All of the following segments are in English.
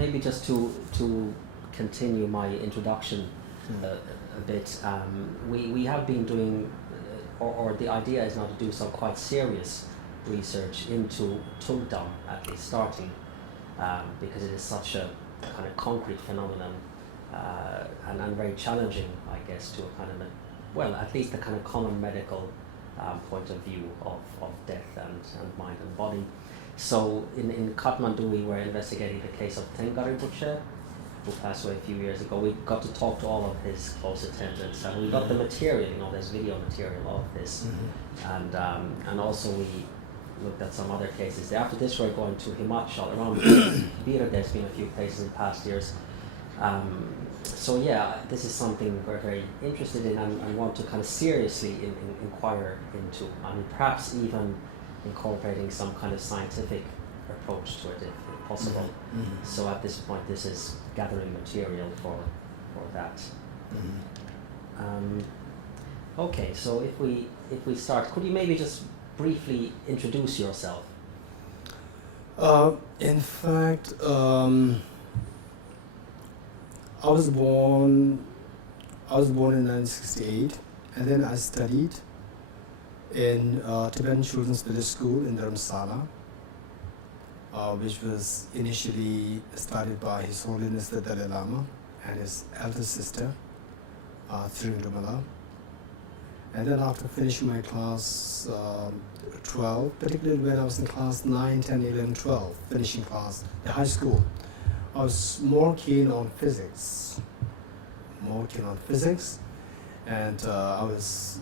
maybe just to continue my introduction a bit, we have been doing, or the idea is now to do some quite serious research into Tukdam, at least starting, because it is such a kind of concrete phenomenon and very challenging, I guess, to a kind of at least the kind of common medical point of view of death and mind and body. So in Kathmandu we were investigating the case of Tengari Buche, who passed away a few years ago. We got to talk to all of his close attendants, and we got the material, there's video material of this, and also we looked at some other cases. After this we're going to Himachal. Around Bira there's been a few cases in past years. So yeah, this is something we're very interested in and want to kind of seriously inquire into. I mean, perhaps even incorporating some kind of scientific approach to it if possible. So at this point this is gathering material for that. Okay, so if we start, could you maybe just briefly introduce yourself? In fact, I was born in 1968, and then I studied in Tibetan Children's Buddhist School in Dharamsala, which was initially started by His Holiness the Dalai Lama and his elder sister, Thirumalai. And then after finishing my class 12, particularly when I was in class 9, 10, 11, 12, finishing class, the high school, I was more keen on physics, and I was,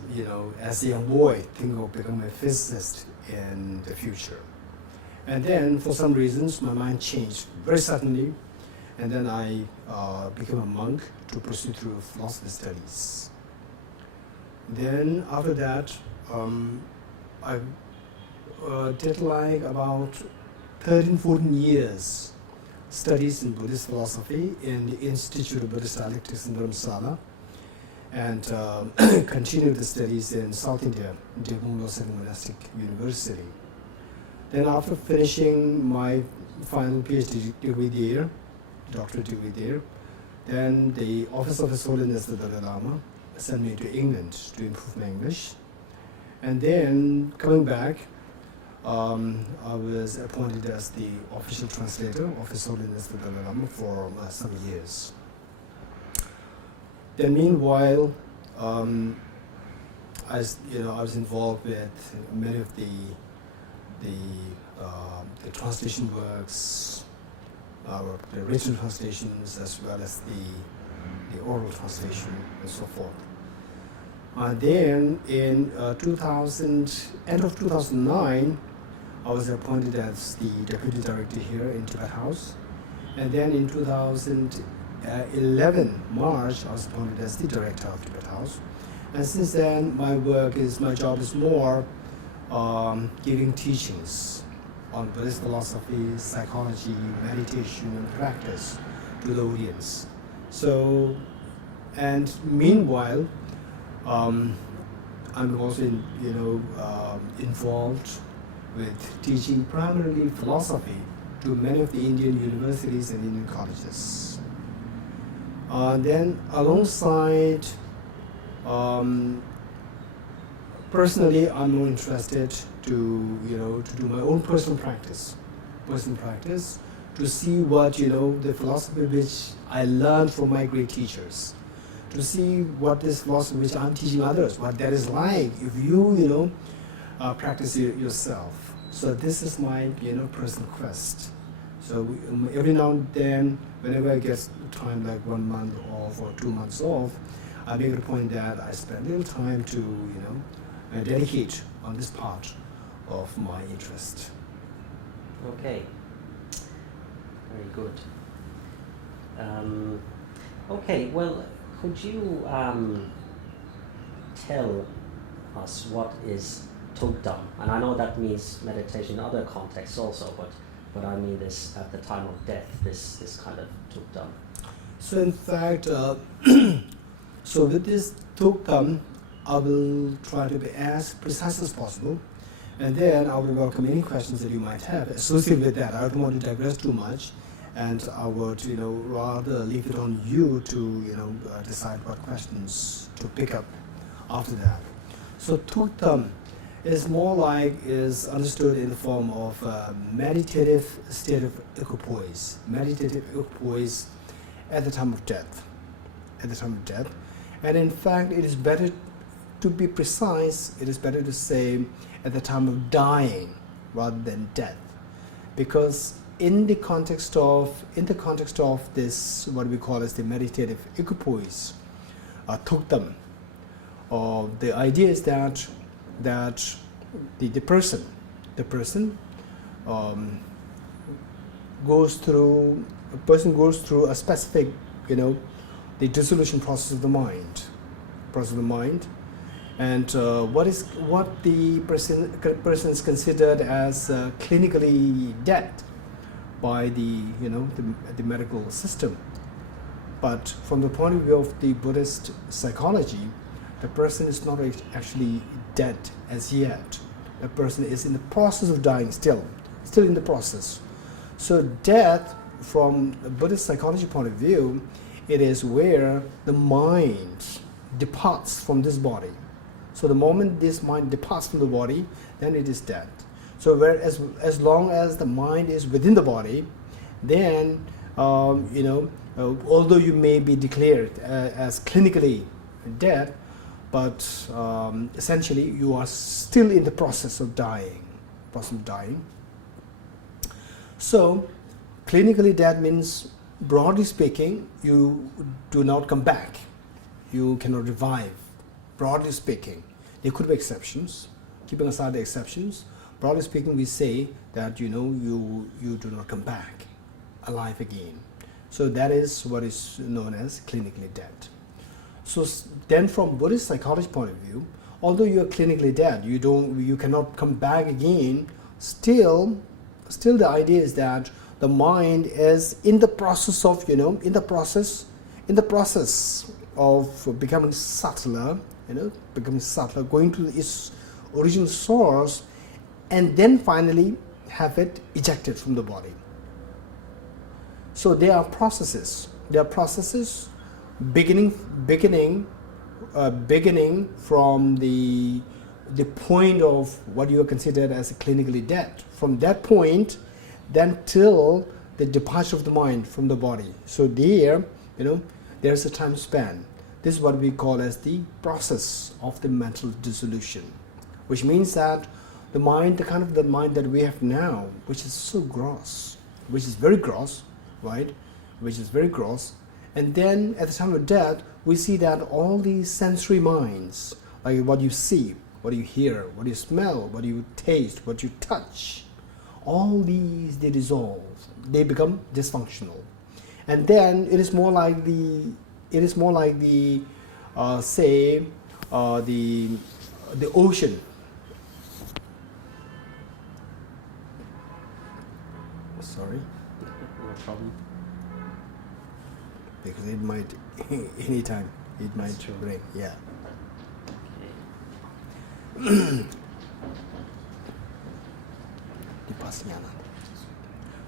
as a young boy, thinking of becoming a physicist in the future. And then, for some reasons, my mind changed very suddenly, and then I became a monk to pursue through philosophy studies. Then, after that, I did like about 13, 14 years studies in Buddhist philosophy in the Institute of Buddhist Dialectics in Dharamsala, and continued the studies in South India, Devon Monastic University. Then after finishing my final PhD degree there, doctorate degree there, then the Office of His Holiness the Dalai Lama sent me to England to improve my English. And then coming back, I was appointed as the official translator of His Holiness the Dalai Lama for some years. Then meanwhile, I was involved with many of the translation works, the written translations, as well as the oral translation and so forth. Then in end of 2009, I was appointed as the deputy director here in Tibet House. And then in 2011, March, I was appointed as the director of Tibet House. And since then, my job is more giving teachings on Buddhist philosophy, psychology, meditation, and practice to the audience. So, and meanwhile, I'm also involved with teaching primarily philosophy to many of the Indian universities and Indian colleges. Then alongside, personally, I'm more interested to do my own personal practice, to see what, the philosophy which I learned from my great teachers, to see what this philosophy which I'm teaching others, what that is like if you, practice it yourself. So this is my, personal quest. So every now and then, whenever I get time, like 1 month off or 2 months off, I make it a point that I spend a little time to, dedicate on this part of my interest. Okay, very good. Okay, well, could you tell us what is Tukdam? And I know that means meditation in other contexts also, but I mean this at the time of death, this kind of Tukdam. So in fact, so with this Tukdam, I will try to be as precise as possible, and then I will welcome any questions that you might have associated with that. I don't want to digress too much, And I would, rather leave it on you to, decide what questions to pick up after that. So Tukdam is understood in the form of meditative state of equipoise. Meditative equipoise at the time of death. At the time of death. And in fact, it is better to be precise, it is better to say at the time of dying rather than death. Because in the context of this, what we call as the meditative equipoise, Tukdam, the idea is that the person goes through a specific, the dissolution process of the mind, and what the person is considered as clinically dead by the medical system. But from the point of view of the Buddhist psychology, the person is not actually dead as yet. The person is in the process of dying still in the process. So death, from a Buddhist psychology point of view, it is where the mind departs from this body. So the moment this mind departs from the body, then it is dead. So whereas as long as the mind is within the body, then although you may be declared as clinically dead, but essentially you are still in the process of dying. So clinically dead means, broadly speaking, you do not come back. You cannot revive. Broadly speaking, there could be exceptions. Keeping aside the exceptions, broadly speaking, we say that you do not come back alive again. So that is what is known as clinically dead. So then, from Buddhist psychology point of view, although you are clinically dead, you cannot come back again. Still the idea is that the mind is in the process of becoming subtler, going to its original source, and then finally have it ejected from the body. So there are processes. Beginning from the point of what you are considered as clinically dead. From that point, then till the departure of the mind from the body. So there's a time span. This is what we call as the process of the mental dissolution, which means that the mind that we have now, which is so gross, which is very gross, right? And then at the time of death, we see that all these sensory minds, like what you see, what you hear, what you smell, what you taste, what you touch, all these, they dissolve, they become dysfunctional. And then it is more like the ocean. Sorry. No problem. Because it might, anytime, it might rain. Yeah.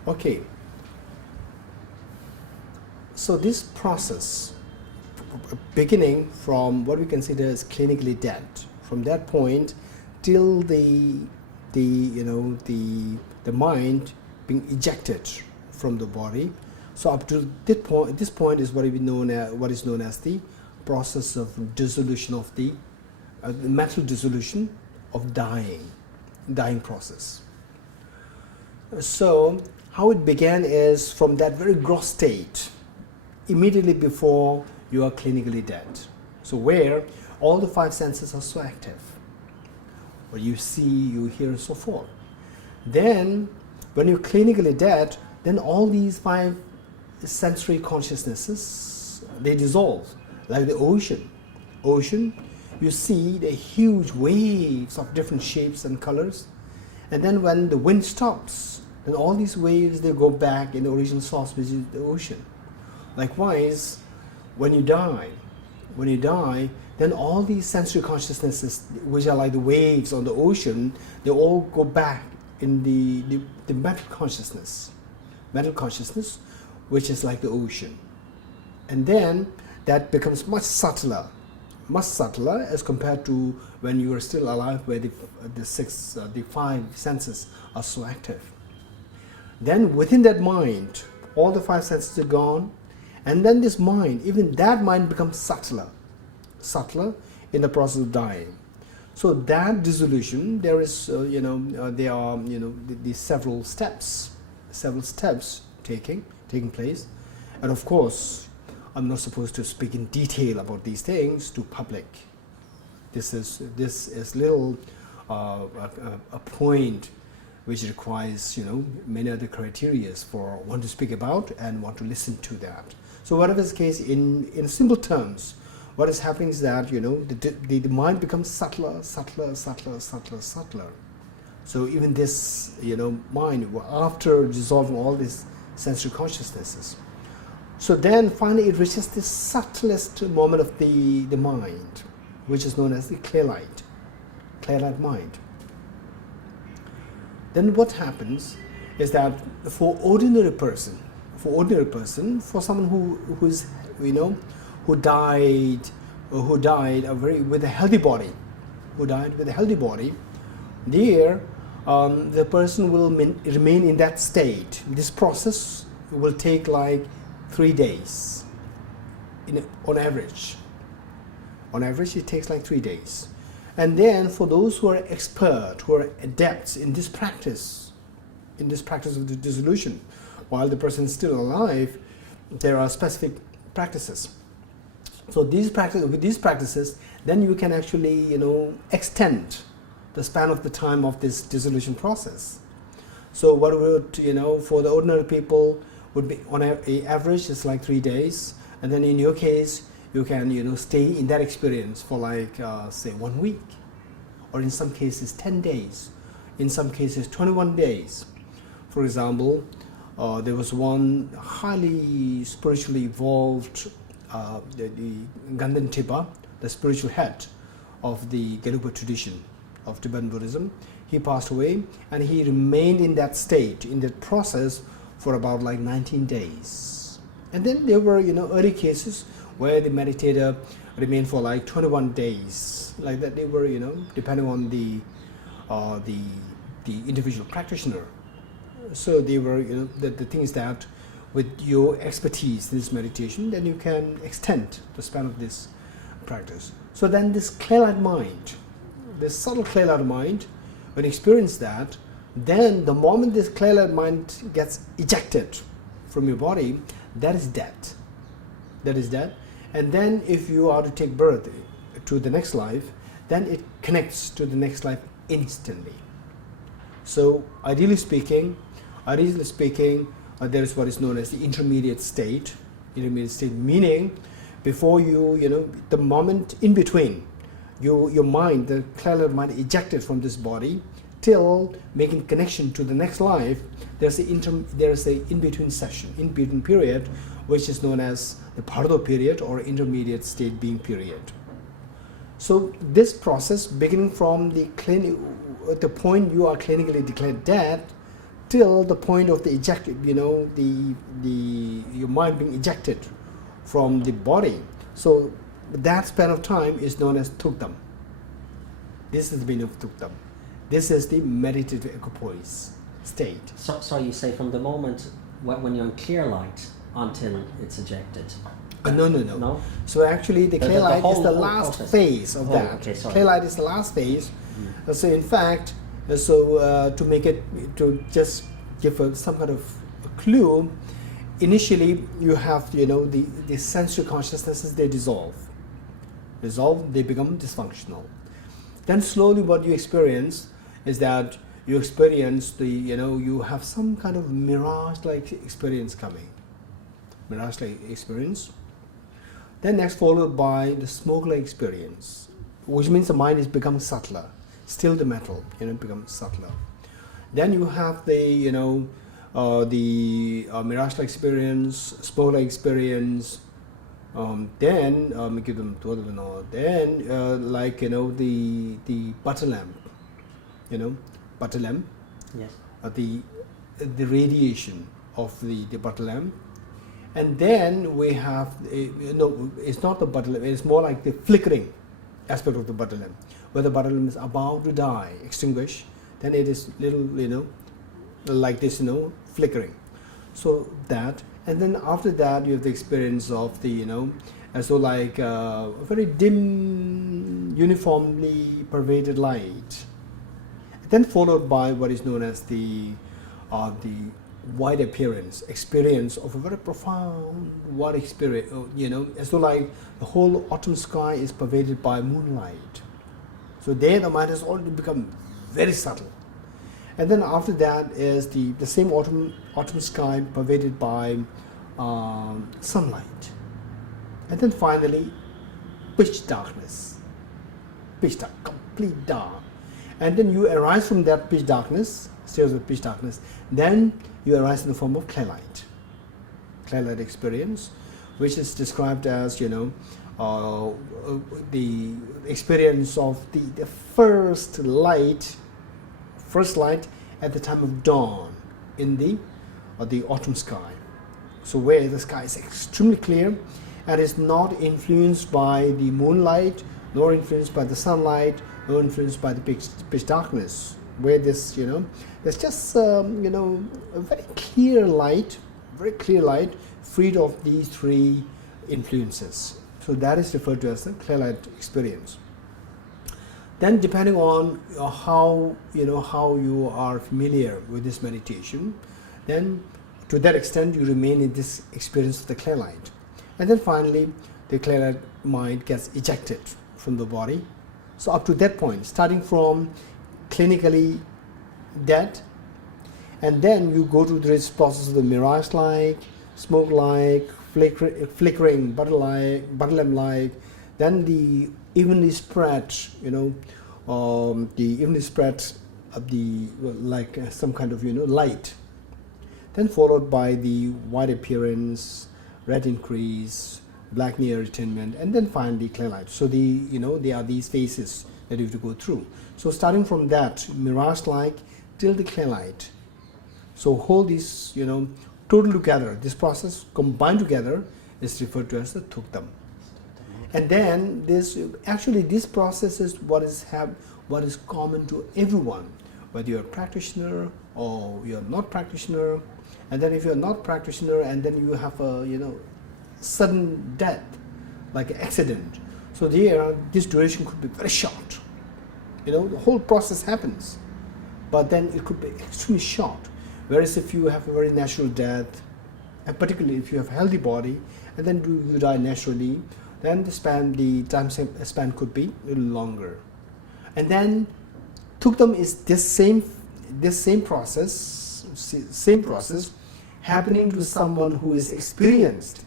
Okay. So this process, beginning from what we consider as clinically dead, from that point till the mind being ejected from the body. So up to this point is what is known as the process of dissolution of the mental dissolution of dying process. So how it began is from that very gross state, immediately before you are clinically dead. So where all the five senses are so active, what you see, you hear, and so forth. Then when you're clinically dead, then all these five sensory consciousnesses, they dissolve, like the ocean. You see the huge waves of different shapes and colors, and then when the wind stops, then all these waves, they go back in the original source, which is the ocean. Likewise, when you die, then all these sensory consciousnesses, which are like the waves on the ocean, they all go back in the mental consciousness, which is like the ocean. And then that becomes much subtler as compared to when you are still alive, where the five senses are so active. Then within that mind, all the five senses are gone, and then this mind, even that mind becomes subtler in the process of dying. So that dissolution, there is, there are, these several steps taking place, and of course, I'm not supposed to speak in detail about these things to public. This is little a point which requires many other criteria for one to speak about and one to listen to that. So whatever is the case, in simple terms, what is happening is that the mind becomes subtler. So even this mind, after dissolving all these sensory consciousnesses, so then finally it reaches the subtlest moment of the mind, which is known as the clear light mind. Then what happens is that for ordinary person, for someone who died with a healthy body, there the person will remain in that state. This process will take like 3 days on average. On average, it takes like 3 days. And then for those who are expert, who are adepts in this practice of the dissolution, while the person is still alive, there are specific practices. So with these practices, then you can actually extend the span of the time of this dissolution process. So what would for the ordinary people would be on average it's like 3 days, and then in your case you can stay in that experience for like say 1 week, or in some cases 10 days, in some cases 21 days. For example, there was one highly spiritually evolved the Ganden Tipa, the spiritual head of the Gelupa tradition of Tibetan Buddhism. He passed away, and he remained in that state, in that process, for about like 19 days. And then there were early cases where the meditator remained for like 21 days, like that. They were depending on the individual practitioner. So they were the thing is that with your expertise in this meditation, then you can extend the span of this practice. So then this clear-light mind, this subtle clear-light mind, when you experience that, then the moment this clear-light mind gets ejected from your body, that is death. And then if you are to take birth to the next life, then it connects to the next life instantly. So ideally speaking, there is what is known as the intermediate state. Meaning, before the moment in between, your mind, the clear-light mind, ejected from this body, till making connection to the next life, there's a in-between session, in-between period, which is known as the Pardo period or intermediate state being period. So this process, beginning from the point you are clinically declared dead, till the point of the ejected, your mind being ejected from the body. So that span of time is known as Tukdam. This is the meaning of Tukdam. This is the meditative equipoise state. So you say from the moment when you're in clear light until it's ejected? No. So actually the clear light is the last phase of that. Okay, clear light is the last phase. So in fact, to make it, to just give some kind of a clue, initially you have the sensory consciousnesses, they dissolve, they become dysfunctional. Then slowly what you experience is that you experience you have some kind of mirage-like experience coming. Then next followed by the smoke-like experience, which means the mind is becoming subtler. Still the metal, becomes subtler. Then you have the mirage-like experience, smoke-like experience. Then the butter lamp, butter lamp. Yes. The radiation of the butter lamp And then we have, it's not the butter lamp, it's more like the flickering aspect of the butter lamp. Where the butter lamp is about to die, extinguish, then it is little, like this, flickering. So that, and then after that you have the experience of the, so like a very dim, uniformly pervaded light. Then followed by what is known as the wide experience of a very profound wide experience, as though like the whole autumn sky is pervaded by moonlight. So there the mind has already become very subtle. And then after that is the same autumn sky pervaded by sunlight. And then finally, pitch darkness, complete dark. And then you arise from that pitch darkness, stages of pitch darkness, then you arise in the form of clear light experience, which is described as, the experience of the first light at the time of dawn in the autumn sky. So where the sky is extremely clear and is not influenced by the moonlight, nor influenced by the sunlight, nor influenced by the pitch darkness, where this, there's just, a very clear light, freed of these three influences. So that is referred to as the clear light experience. Then depending on how you are familiar with this meditation, then to that extent you remain in this experience of the clear light. And then finally the clear light mind gets ejected from the body. So up to that point, starting from clinically dead, and then you go through this process of the mirage-like, smoke-like, flickering, butter lamp-like, then the evenly spread, the evenly spread of the some kind of light. Then followed by the white appearance, red increase, black near attainment, and then finally clear light. So there are these phases that you have to go through. So starting from that mirage-like till the clear light. So whole these total together, this process combined together is referred to as the Tukdam. And then this process is what is common to everyone, whether you're a practitioner or you're not practitioner. And then if you're not practitioner and then you have a sudden death, like an accident, so this duration could be very short. The whole process happens, but then it could be extremely short. Whereas if you have a very natural death, and particularly if you have a healthy body, and then you die naturally, then the time span could be a little longer. And then Tukdam is this same process happening to someone who is experienced,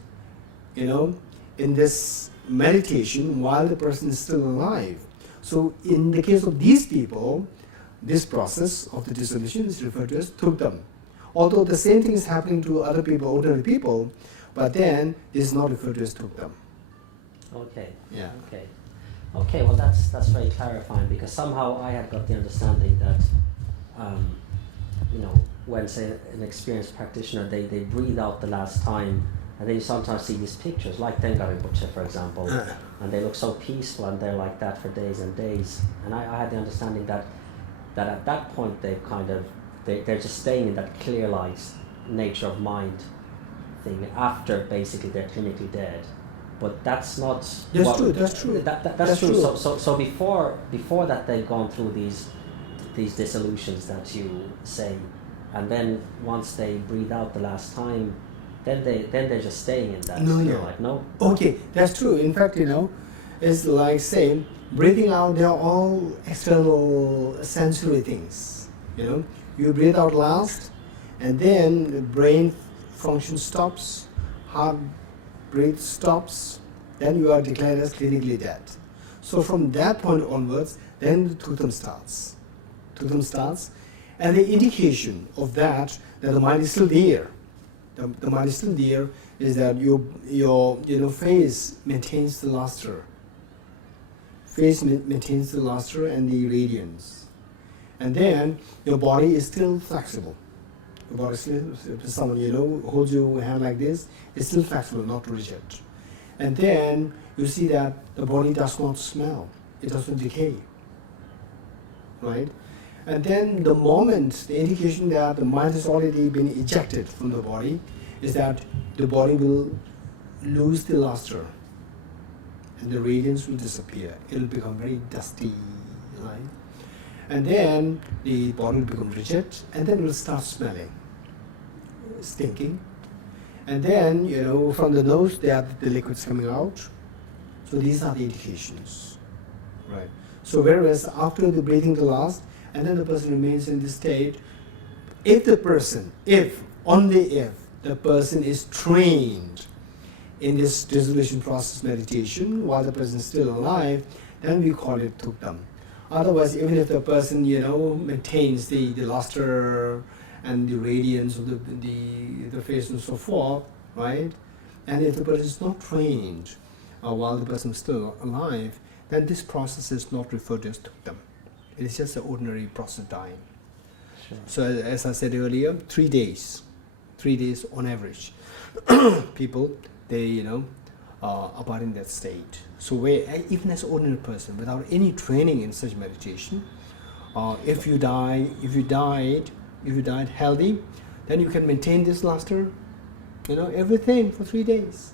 in this meditation while the person is still alive. So in the case of these people, this process of the dissolution is referred to as Tukdam. Although the same thing is happening to other people, ordinary people, but then it is not referred to as Tukdam. Okay. Yeah. Okay. Well, that's very clarifying, because somehow I had got the understanding that, when say an experienced practitioner, they breathe out the last time, and then you sometimes see these pictures, like Dengari Butcher, for example, and they look so peaceful, and they're like that for days and days. And I had the understanding that at that point they're just staying in that clear light nature of mind thing after basically they're clinically dead. But that's not. That's true. That's true. That's true. So before that they've gone through these dissolutions that you say, and then once they breathe out the last time, then they're just staying in that. No. Okay, that's true. In fact, it's like saying breathing out. They're all external sensory things. You breathe out last, and then the brain function stops, heart breath stops, then you are declared as clinically dead. So from that point onwards, then the Tukdam starts. And the indication of that the mind is still there. The mind is still there is that your face maintains the luster. Face maintains the luster and the radiance. And then your body is still flexible. The body sleeps. If someone, holds your hand like this, it's still factual, not rigid. And then you see that the body does not smell. It doesn't decay. Right? And then the moment, the indication that the mind has already been ejected from the body is that the body will lose the luster and the radiance will disappear. It will become very dusty, right? And then the body will become rigid and then it will start smelling, stinking. And then, from the nose, there are the liquids coming out. So these are the indications, right? So whereas after the breathing the last, and then the person remains in this state, if only if the person is trained in this dissolution process meditation while the person is still alive, then we call it Tukdam. Otherwise, even if the person, maintains the luster and the radiance of the face and so forth, right? And if the person is not trained while the person is still alive, then this process is not referred to as Tukdam. It is just an ordinary process dying. Sure. So as I said earlier, 3 days on average, people, they, are in that state. So where, even as an ordinary person, without any training in such meditation, if you died healthy, then you can maintain this luster, everything for 3 days.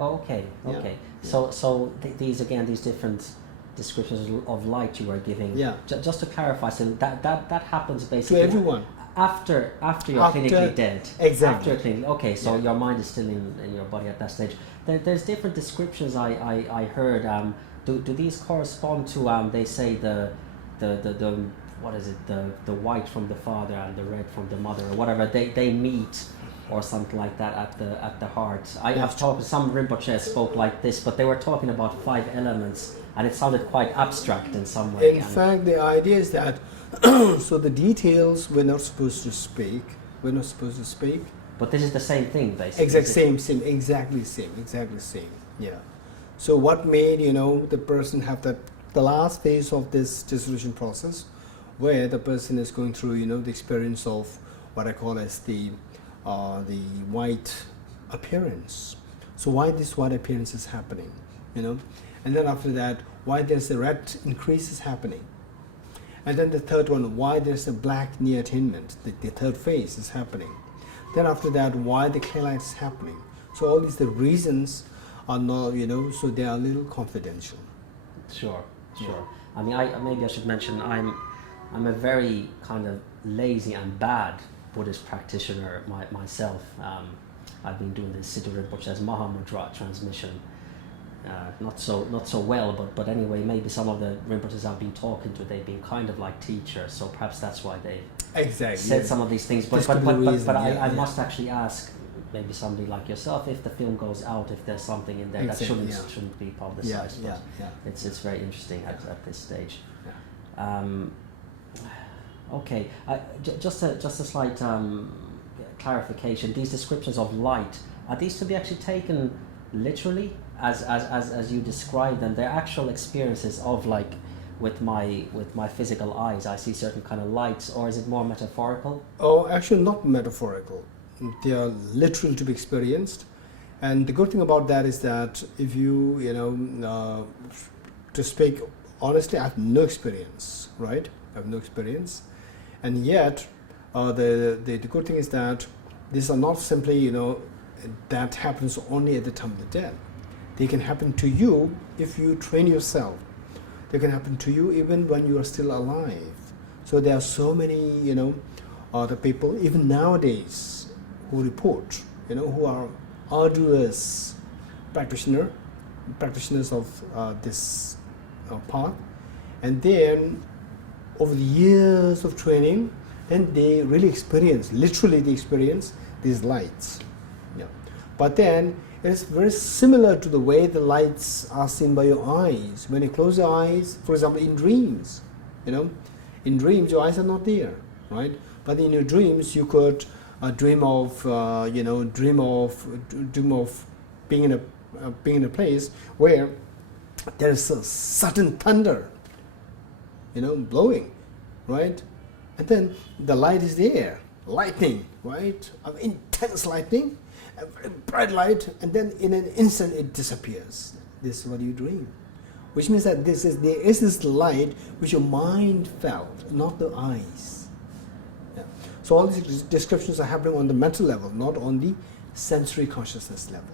Okay. Yeah. So these different descriptions of light you were giving. Yeah. Just to clarify, so that happens basically To everyone. After you're clinically dead. Exactly. After you're clinically, okay, so your mind is still in your body at that stage. There's different descriptions I heard. Do these correspond to they say the what is it, the white from the father and the red from the mother or whatever, they meet or something like that at the heart. I've talked with some Rinpoche spoke like this, but they were talking about 5 elements and it sounded quite abstract in some way. In fact, the idea is that so the details we're not supposed to speak. But this is the same thing, basically. Exactly same. Yeah. So what made the person have the last phase of this dissolution process, where the person is going through the experience of what I call as the white appearance. So why this white appearance is happening, and then after that, why there's a red increase is happening. And then the third one, why there's a black near attainment, the third phase is happening. Then after that, why the clear light is happening. So all these, the reasons are not, so they are a little confidential. Sure. I mean, maybe I should mention I'm a very kind of lazy and bad Buddhist practitioner myself. I've been doing this Siddha Rinpoche's Mahamudra transmission. Not so well, but anyway, maybe some of the Rinpoches I've been talking to, they've been kind of like teachers, so perhaps that's why they said some of these things. But I must actually ask maybe somebody like yourself, if the film goes out, if there's something in there that shouldn't be publicized. It's very interesting at this stage. Yeah. Okay, just a slight clarification. These descriptions of light, are these to be actually taken literally as you describe them? They're actual experiences of, like, with my physical eyes, I see certain kind of lights, or is it more metaphorical? Oh, actually not metaphorical. They are literal to be experienced. And the good thing about that is that if you, to speak honestly, I have no experience, right? I have no experience. And yet, the good thing is that these are not simply, that happens only at the time of the death. They can happen to you if you train yourself. They can happen to you even when you are still alive. So there are so many, the people, even nowadays, who report, who are arduous practitioners of this path. And then, over the years of training, then they really literally they experience these lights. Yeah. But then, it is very similar to the way the lights are seen by your eyes. When you close your eyes, for example, in dreams, in dreams your eyes are not there, right? But in your dreams, you could dream of being in a place where there is a sudden thunder, blowing, right? And then the light is there, lightning, right? Of intense lightning, a very bright light, and then in an instant it disappears. This is what you dream. Which means that there is this light which your mind felt, not the eyes. Yeah. So all these descriptions are happening on the mental level, not on the sensory consciousness level.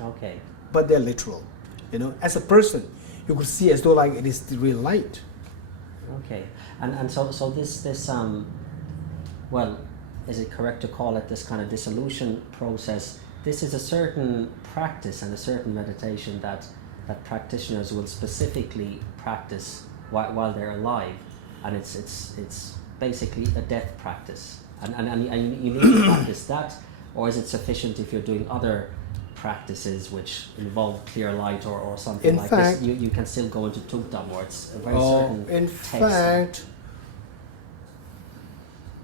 Okay. But they're literal. As a person, you could see as though like it is the real light. Okay. And so this well, is it correct to call it this kind of dissolution process? This is a certain practice and a certain meditation that practitioners will specifically practice while they're alive, and it's basically a death practice, and you need to practice that, or is it sufficient if you're doing other practices which involve clear light or something in like fact, this? You can still go into Tukdam, where it's a very certain in text. fact,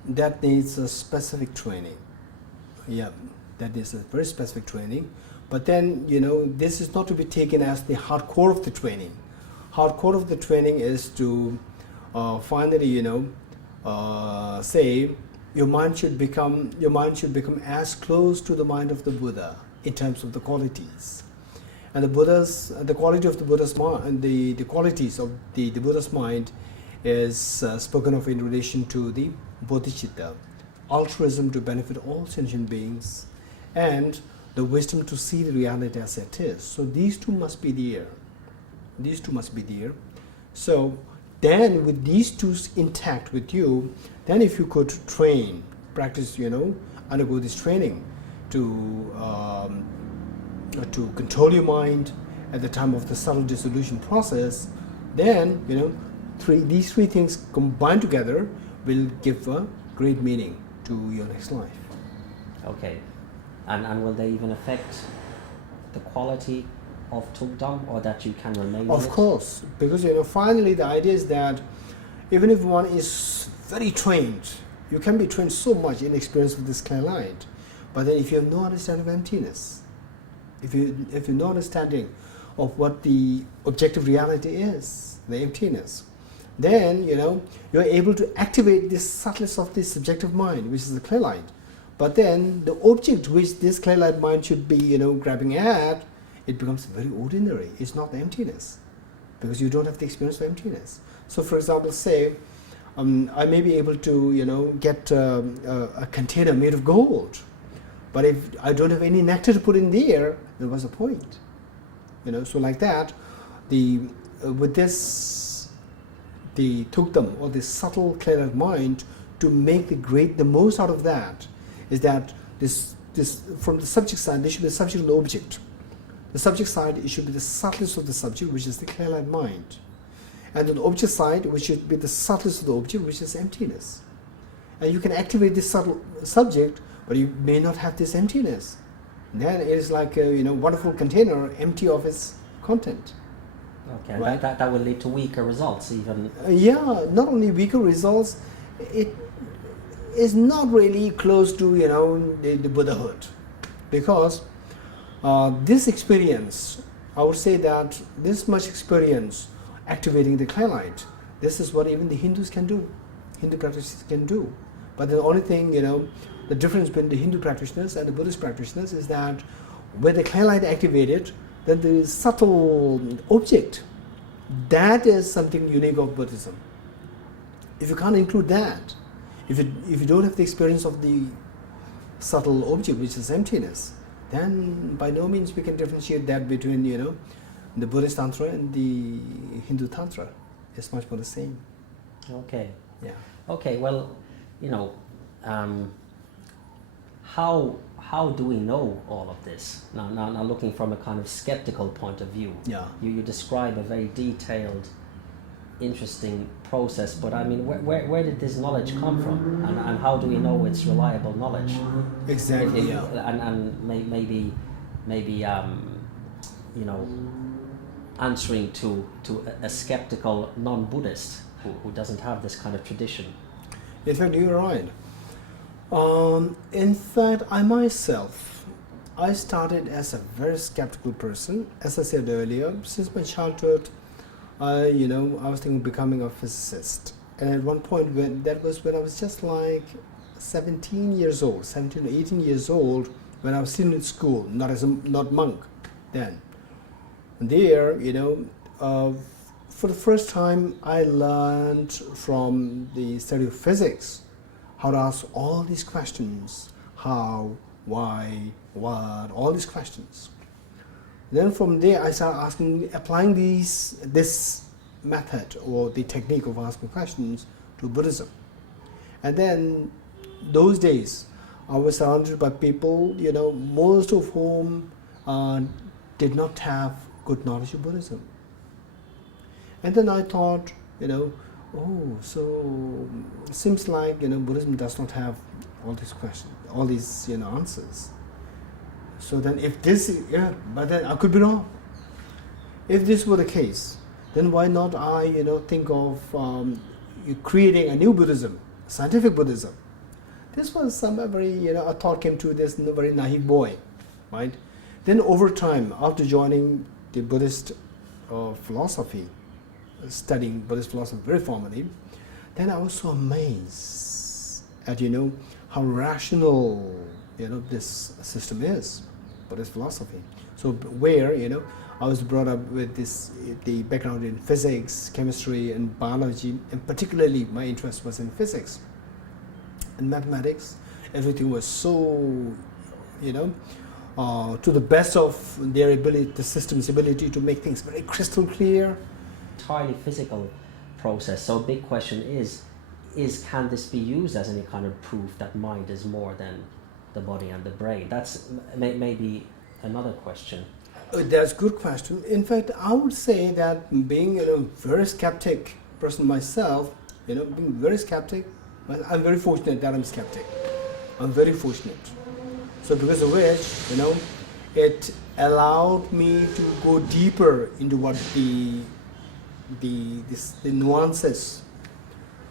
that needs a specific training. Yeah, that is a very specific training. But then, this is not to be taken as the hardcore of the training. Hardcore of the training is to finally, say your mind should become as close to the mind of the Buddha in terms of the qualities. And the quality of the Buddha's mind, the qualities of the Buddha's mind is spoken of in relation to the bodhicitta, altruism to benefit all sentient beings, and the wisdom to see the reality as it is. So these two must be there. So then with these two intact with you, then if you could practice, undergo this training to control your mind at the time of the subtle dissolution process, then, these three things combined together will give a great meaning to your next life. Okay. And will they even affect the quality of Tukdam, or that you can remain Of course, because finally the idea is that even if one is very trained, you can be trained so much in experience of this clear light, but then if you have no understanding of emptiness, if you have no understanding of what the objective reality is, the emptiness, then you're able to activate this subtlest of the subjective mind, which is the clear light. But then the object which this clear light mind should be, grabbing at, it becomes very ordinary. It's not the emptiness, because you don't have the experience of emptiness. So, for example, say I may be able to, get a container made of gold, but if I don't have any nectar to put in there, there was a point. So like that, with this, the Tukdam, or the subtle clear light mind, to make the most out of that, is that this from the subject side, there should be the subject and the object. The subject side, it should be the subtlest of the subject, which is the clear light mind. And on the object side, which should be the subtlest of the object, which is emptiness. And you can activate this subtle subject, but you may not have this emptiness. Then it is like a wonderful container empty of its content. Okay, right? that will lead to weaker results even. Yeah, not only weaker results, it is not really close to the Buddhahood, because this experience, I would say that this much experience activating the clear light, this is what even the Hindus can do, Hindu practitioners can do. But the only thing, the difference between the Hindu practitioners and the Buddhist practitioners is that when the clear light activated, then the subtle object, that is something unique of Buddhism. If you can't include that, if you don't have the experience of the subtle object, which is emptiness, then by no means we can differentiate that between the Buddhist Tantra and the Hindu Tantra. It's much more the same. Okay. Yeah. Okay. Well, how do we know all of this? Now looking from a kind of skeptical point of view. Yeah. You describe a very detailed, interesting process, but I mean, where did this knowledge come from, and how do we know it's reliable knowledge? Exactly. Yeah. And maybe answering to a skeptical non-Buddhist who doesn't have this kind of tradition. In fact, you're right. In fact, I started as a very skeptical person. As I said earlier, since my childhood, I was thinking of becoming a physicist. And at one point, when I was just like 17 years old, 17 or 18 years old, when I was still in school, not monk then. And there, for the first time, I learned from the study of physics how to ask all these questions: how, why, what, all these questions. Then from there, I started applying this method or the technique of asking questions to Buddhism. And then those days, I was surrounded by people, most of whom did not have good knowledge of Buddhism. And then I thought, so it seems like Buddhism does not have all these questions, all these answers. So then, but then I could be wrong. If this were the case, then why not I think of creating a new Buddhism, scientific Buddhism. This was some very a thought came to this very naive boy, right? Then over time, after joining the Buddhist philosophy, studying Buddhist philosophy very formally, then I was so amazed at how rational this system is, Buddhist philosophy. So where I was brought up with the background in physics, chemistry, and biology, and particularly my interest was in physics and mathematics. Everything was so to the best of their ability, the system's ability to make things very crystal clear. Entirely physical process. So a big question is can this be used as any kind of proof that mind is more than the body and the brain? That's maybe another question. That's a good question. In fact, I would say that being a very skeptic person myself, being very skeptic, I'm very fortunate that I'm skeptic. I'm very fortunate. So because of which, it allowed me to go deeper into what the nuances,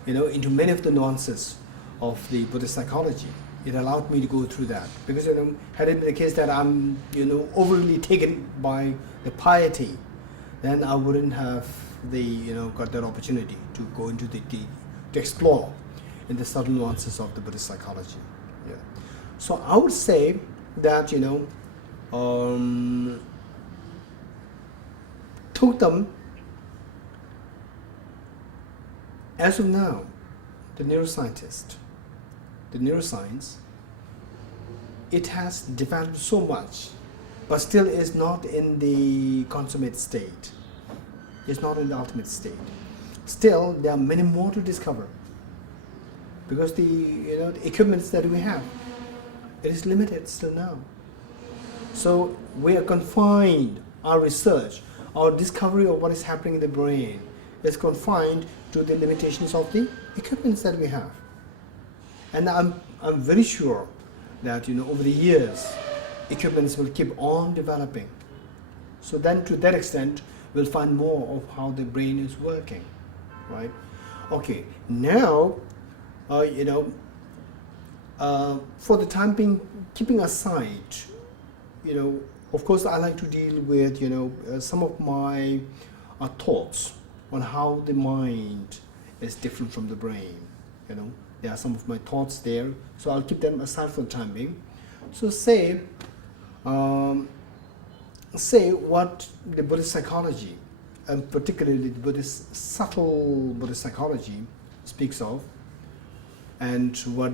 into many of the nuances of the Buddhist psychology. It allowed me to go through that because had it been the case that I'm overly taken by the piety, then I wouldn't have got that opportunity to go into to explore in the subtle nuances of the Buddhist psychology. Yeah. So I would say that Tukdam, as of now, the neuroscience, it has developed so much, but still is not in the consummate state. It's not in the ultimate state. Still, there are many more to discover because the equipments that we have, it is limited still now. So we are confined, our research, our discovery of what is happening in the brain is confined to the limitations of the equipments that we have. And I'm very sure that over the years, equipments will keep on developing. So then to that extent, we'll find more of how the brain is working, right? Okay, now, for the time being, keeping aside, of course I like to deal with, some of my thoughts on how the mind is different from the brain, There are some of my thoughts there, so I'll keep them aside for the time being. So say what the Buddhist psychology, and particularly the subtle Buddhist psychology speaks of, and what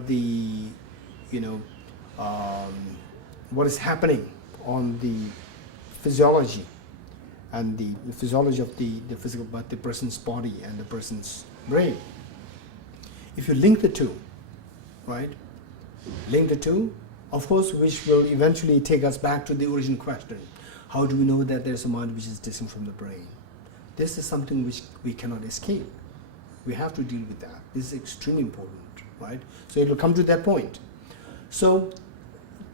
what is happening on the physiology and the physiology of the physical, but the person's body and the person's brain. If you link the two, right? Link the two, of course, which will eventually take us back to the original question. How do we know that there's a mind which is distinct from the brain? This is something which we cannot escape. We have to deal with that. This is extremely important, right? So it will come to that point. So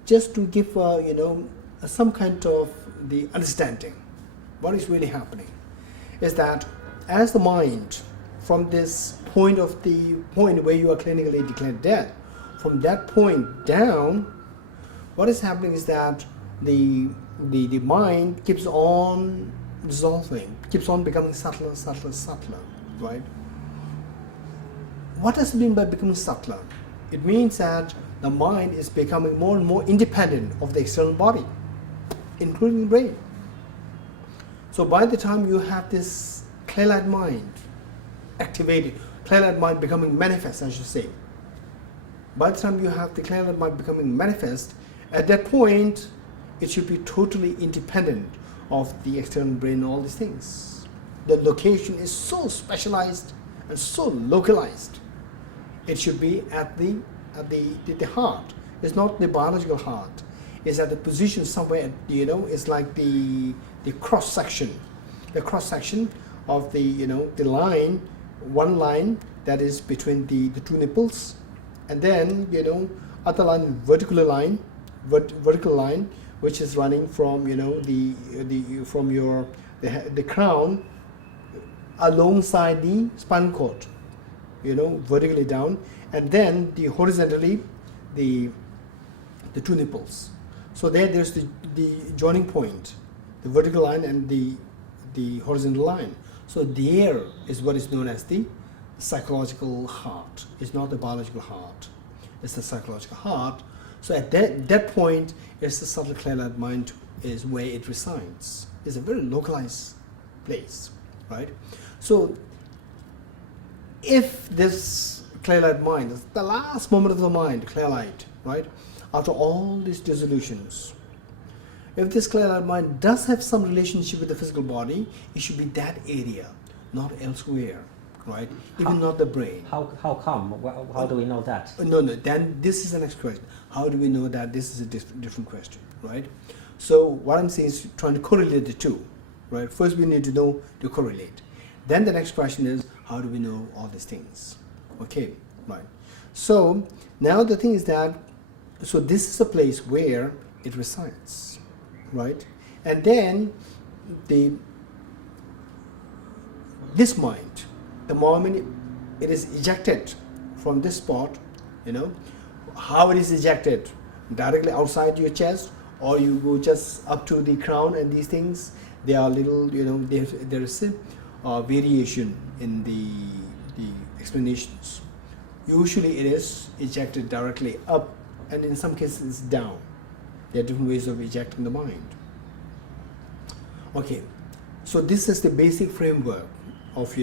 just to give, some kind of the understanding, what is really happening is that as the mind, from this point where you are clinically declared dead, from that point down, what is happening is that the mind keeps on dissolving, keeps on becoming subtler, right? What does it mean by becoming subtler? It means that the mind is becoming more and more independent of the external body, including the brain. So by the time you have this clear-eyed mind activated, clear-eyed mind becoming manifest, I should say. By the time you have the clear-eyed mind becoming manifest, at that point, it should be totally independent of the external brain and all these things. The location is so specialized and so localized. It should be at the heart. It's not the biological heart. It's at the position somewhere, it's like the cross section. The cross section of the line, one line that is between the two nipples, and then other line, vertical line, which is running from the crown alongside the spinal cord, vertically down, and then the horizontally the two nipples. So there's the joining point, the vertical line and the horizontal line. So there is what is known as the psychological heart. It's not the biological heart. It's the psychological heart. So at that point, it's the subtle clear-eyed mind is where it resides. It's a very localized place, right? So if this clear-eyed mind is the last moment of the mind, clear-eyed, right? After all these dissolutions, if this clear-eyed mind does have some relationship with the physical body, it should be that area, not elsewhere, right? Even not the brain. How come? How do we know that? No. Then this is the next question. How do we know that? This is a different question, right? So what I'm saying is trying to correlate the two, right? First we need to know to correlate. Then the next question is, how do we know all these things? Okay, right. So now the thing is that, so this is a place where it resides, right? And then this mind, the moment it is ejected from this spot, how it is ejected, directly outside your chest, or you go just up to the crown and these things, they are little, there is a variation in the explanations. Usually it is ejected directly up, and in some cases down. There are different ways of ejecting the mind. Okay, so this is the basic framework of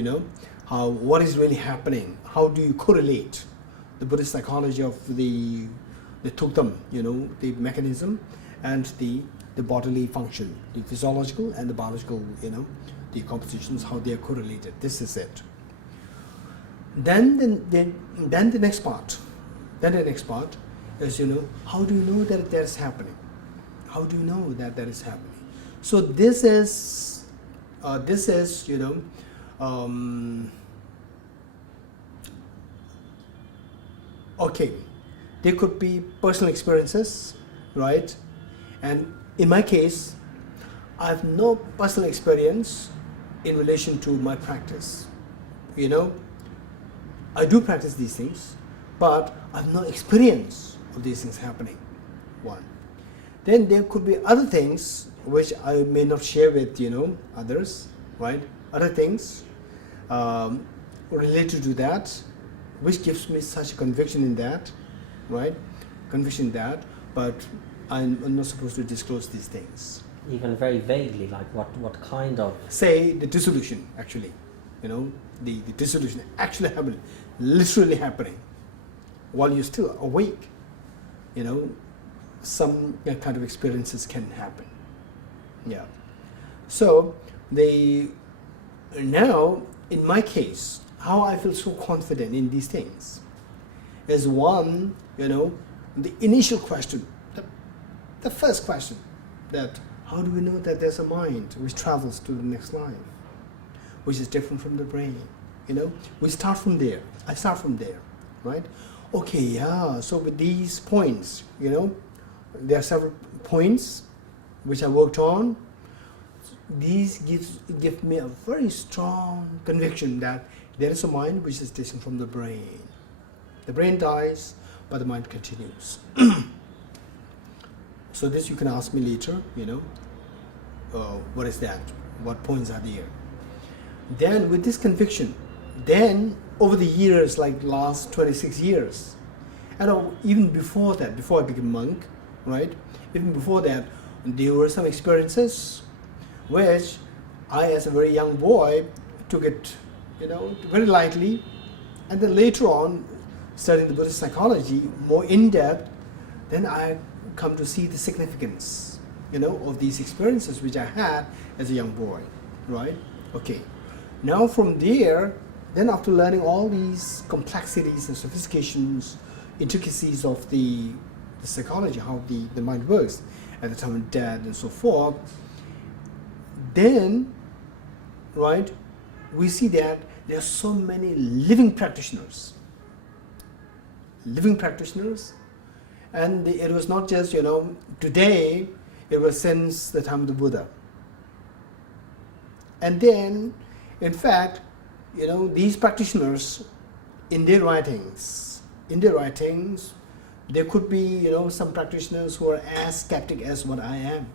what is really happening. How do you correlate the Buddhist psychology of the Tukdam, the mechanism, and the bodily function, the physiological and the biological, the compositions, how they are correlated. This is it. Then the next part. Then the next part is, how do you know that is happening? How do you know that is happening? So this is, okay, there could be personal experiences, right? And in my case, I have no personal experience in relation to my practice. I do practice these things, but I have no experience of these things happening. One. Then there could be other things which I may not share with others, right? Other things related to that, which gives me such a conviction in that, right? Conviction in that, but I'm not supposed to disclose these things. Even very vaguely, like what kind of? Say the dissolution, actually, the dissolution actually happening, literally happening, while you're still awake, some kind of experiences can happen. Yeah. So now in my case, how I feel so confident in these things is one, the initial question, the first question, that how do we know that there's a mind which travels to the next life, which is different from the brain? We start from there. I start from there, right? Okay, yeah. So with these points, there are several points which I worked on. These give me a very strong conviction that there is a mind which is distinct from the brain. The brain dies, but the mind continues. So this you can ask me later, what is that? What points are there? Then with this conviction, then over the years, like last 26 years, And even before that, before I became a monk, right? Even before that, there were some experiences which I, as a very young boy, took it, very lightly. And then later on, studying the Buddhist psychology more in depth, then I come to see the significance, of these experiences which I had as a young boy, right? Okay. Now from there, then after learning all these complexities and sophistications, intricacies of the psychology, how the mind works at the time of death and so forth, then, right, we see that there are so many living practitioners, and it was not just, today, it was since the time of the Buddha. And then, in fact, these practitioners, in their writings, there could be, some practitioners who are as skeptic as what I am,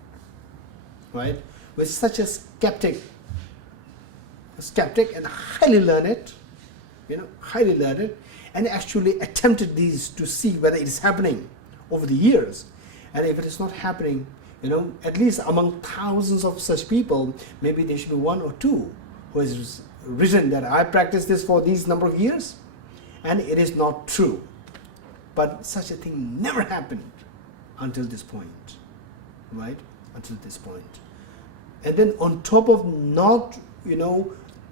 right? With such a skeptic and highly learned, and actually attempted these to see whether it is happening over the years. And if it is not happening, at least among thousands of such people, maybe there should be one or two who has written that I practiced this for these number of years, and it is not true. But such a thing never happened until this point, right? Until this point. And then on top of not,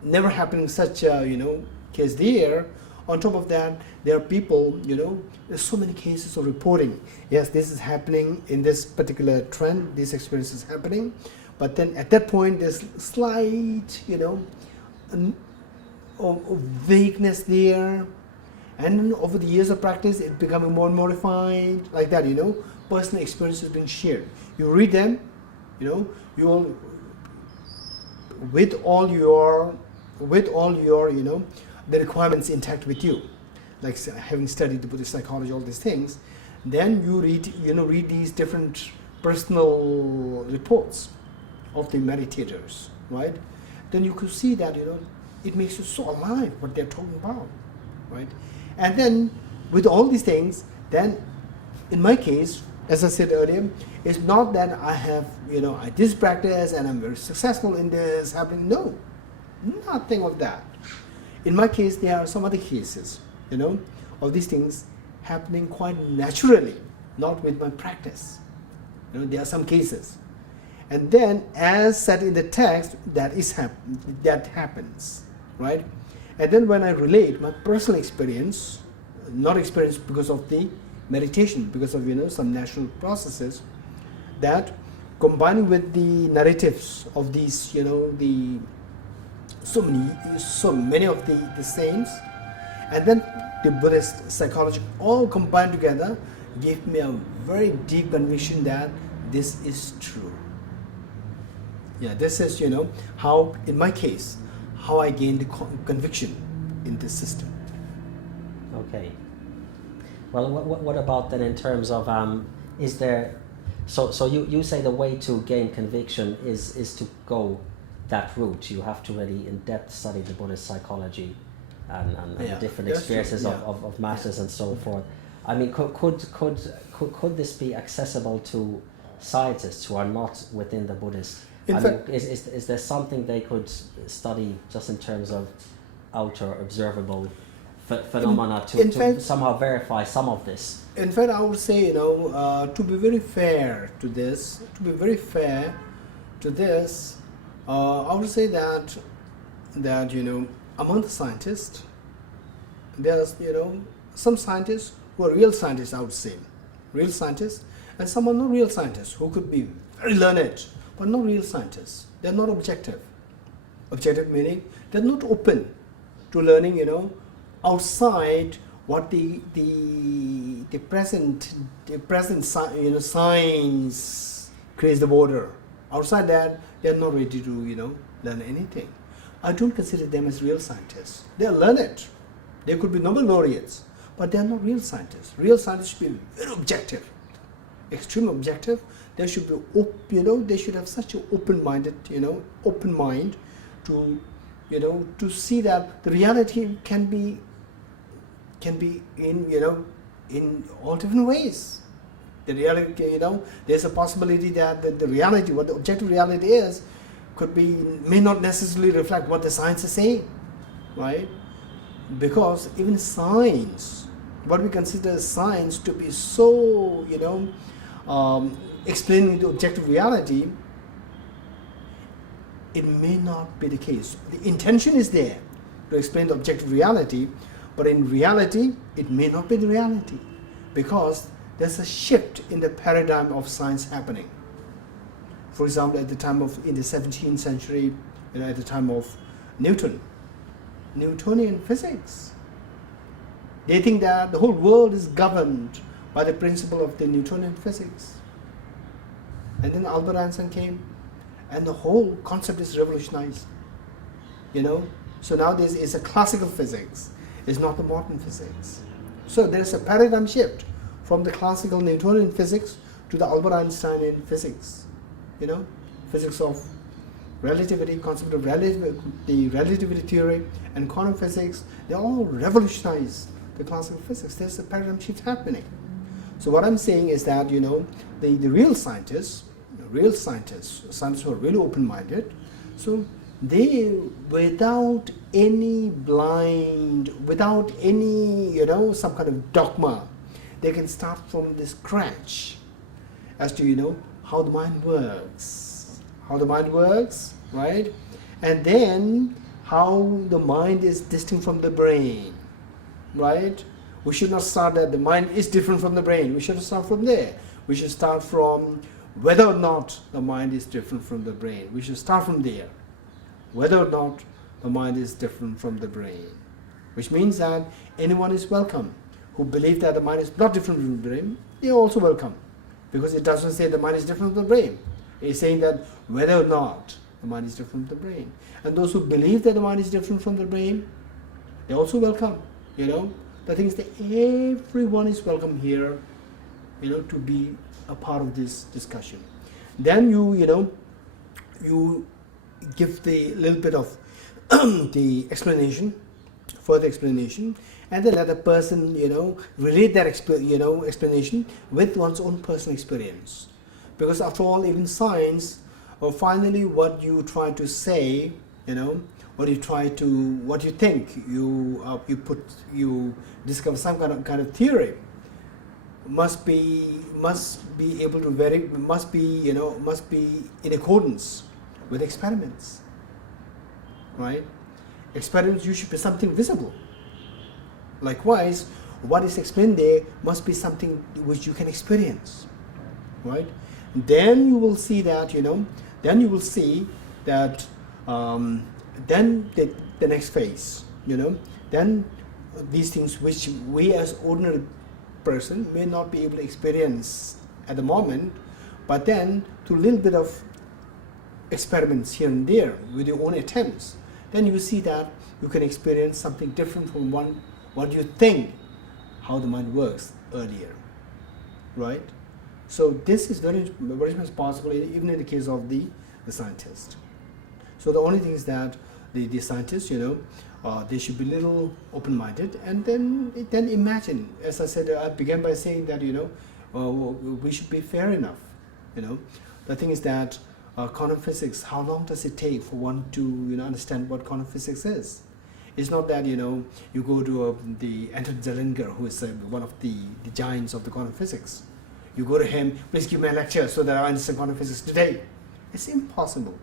never happening such a, case there, on top of that, there are people, there's so many cases of reporting. Yes, this is happening in this particular trend, this experience is happening. But then at that point, there's slight, of vagueness there. And then over the years of practice, it's becoming more and more refined, like that, personal experiences being shared. You read them, you will, with all your, the requirements intact with you, like having studied the Buddhist psychology, all these things, then you read these different personal reports of the meditators, right? Then you could see that, it makes you so alive what they're talking about, right? And then with all these things, then in my case, as I said earlier, it's not that I have, I this practice and I'm very successful in this happening. No, nothing of that. In my case, there are some other cases, of these things happening quite naturally, not with my practice. There are some cases. And then, as said in the text, that happens, right? And then when I relate my personal experience, not experience because of the meditation, because of, some natural processes, that combining with the narratives of these, so many of the saints, and then the Buddhist psychology all combined together gave me a very deep conviction that this is true. Yeah, this is, how, in my case, how I gained the conviction in this system. Okay. Well, what about then in terms of, is there, so you say the way to gain conviction is to go that route. You have to really in-depth study the Buddhist psychology and the different experiences of masters and so forth. I mean, could this be accessible to scientists who are not within the Buddhist? Is there something they could study just in terms of outer observable phenomena to somehow verify some of this? In fact, I would say, to be very fair to this, I would say that among the scientists, there's, some scientists who are real scientists, I would say, real scientists, and some are not real scientists who could be very learned, but not real scientists. They're not objective. Objective meaning they're not open to learning, outside what the present science creates the border. Outside that, they're not ready to learn anything. I don't consider them as real scientists. They're learned. They could be Nobel laureates, but they're not real scientists. Real scientists should be very objective, extreme objective. They should be, they should have such an open-minded, open mind to, to see that the reality can be in in all different ways. The reality, there's a possibility that the reality, what the objective reality is, may not necessarily reflect what the science is saying, right? Because even science, what we consider science to be so, explaining the objective reality, it may not be the case. The intention is there to explain the objective reality, but in reality, it may not be the reality, because there's a shift in the paradigm of science happening. For example, in the 17th century, at the time of Newtonian physics, they think that the whole world is governed by the principle of the Newtonian physics. And then Albert Einstein came, and the whole concept is revolutionized. So nowadays it's a classical physics, it's not the modern physics. So there's a paradigm shift from the classical Newtonian physics to the Albert Einsteinian physics. Physics of relativity, concept of the relativity theory, and quantum physics, they all revolutionize the classical physics. There's a paradigm shift happening. So what I'm saying is that, the real scientists who are really open-minded, so they, without any some kind of dogma, they can start from the scratch as to, how the mind works, right? And then how the mind is distinct from the brain, right? We should not start that the mind is different from the brain. We shouldn't start from there. We should start from whether or not the mind is different from the brain. We should start from there. Whether or not the mind is different from the brain. Which means that anyone is welcome who believe that the mind is not different from the brain, they are also welcome. Because it doesn't say the mind is different from the brain. It's saying that whether or not the mind is different from the brain. And those who believe that the mind is different from the brain, they're also welcome. The thing is that everyone is welcome here, to be a part of this discussion. Then you give the little bit of the explanation, further explanation, and then let the person, relate that explanation with one's own personal experience. Because after all, even science, finally what you try to say, what you think, you discover some kind of theory, must be in accordance with experiments, right? Experiments usually be something visible. Likewise, what is explained there must be something which you can experience, right? Then you will see that, then the next phase, then these things which we as ordinary person may not be able to experience at the moment, but then through a little bit of experiments here and there with your own attempts, then you see that you can experience something different from what you think how the mind works earlier, right? So this is very much possible even in the case of the scientist. So the only thing is that the scientists, they should be a little open-minded, and then imagine. As I said, I began by saying that we should be fair enough. The thing is that quantum physics, how long does it take for one to understand what quantum physics is? It's not that you go to the Anton Zeilinger, who is one of the giants of the quantum physics. You go to him, please give me a lecture so that I understand quantum physics today. It's impossible,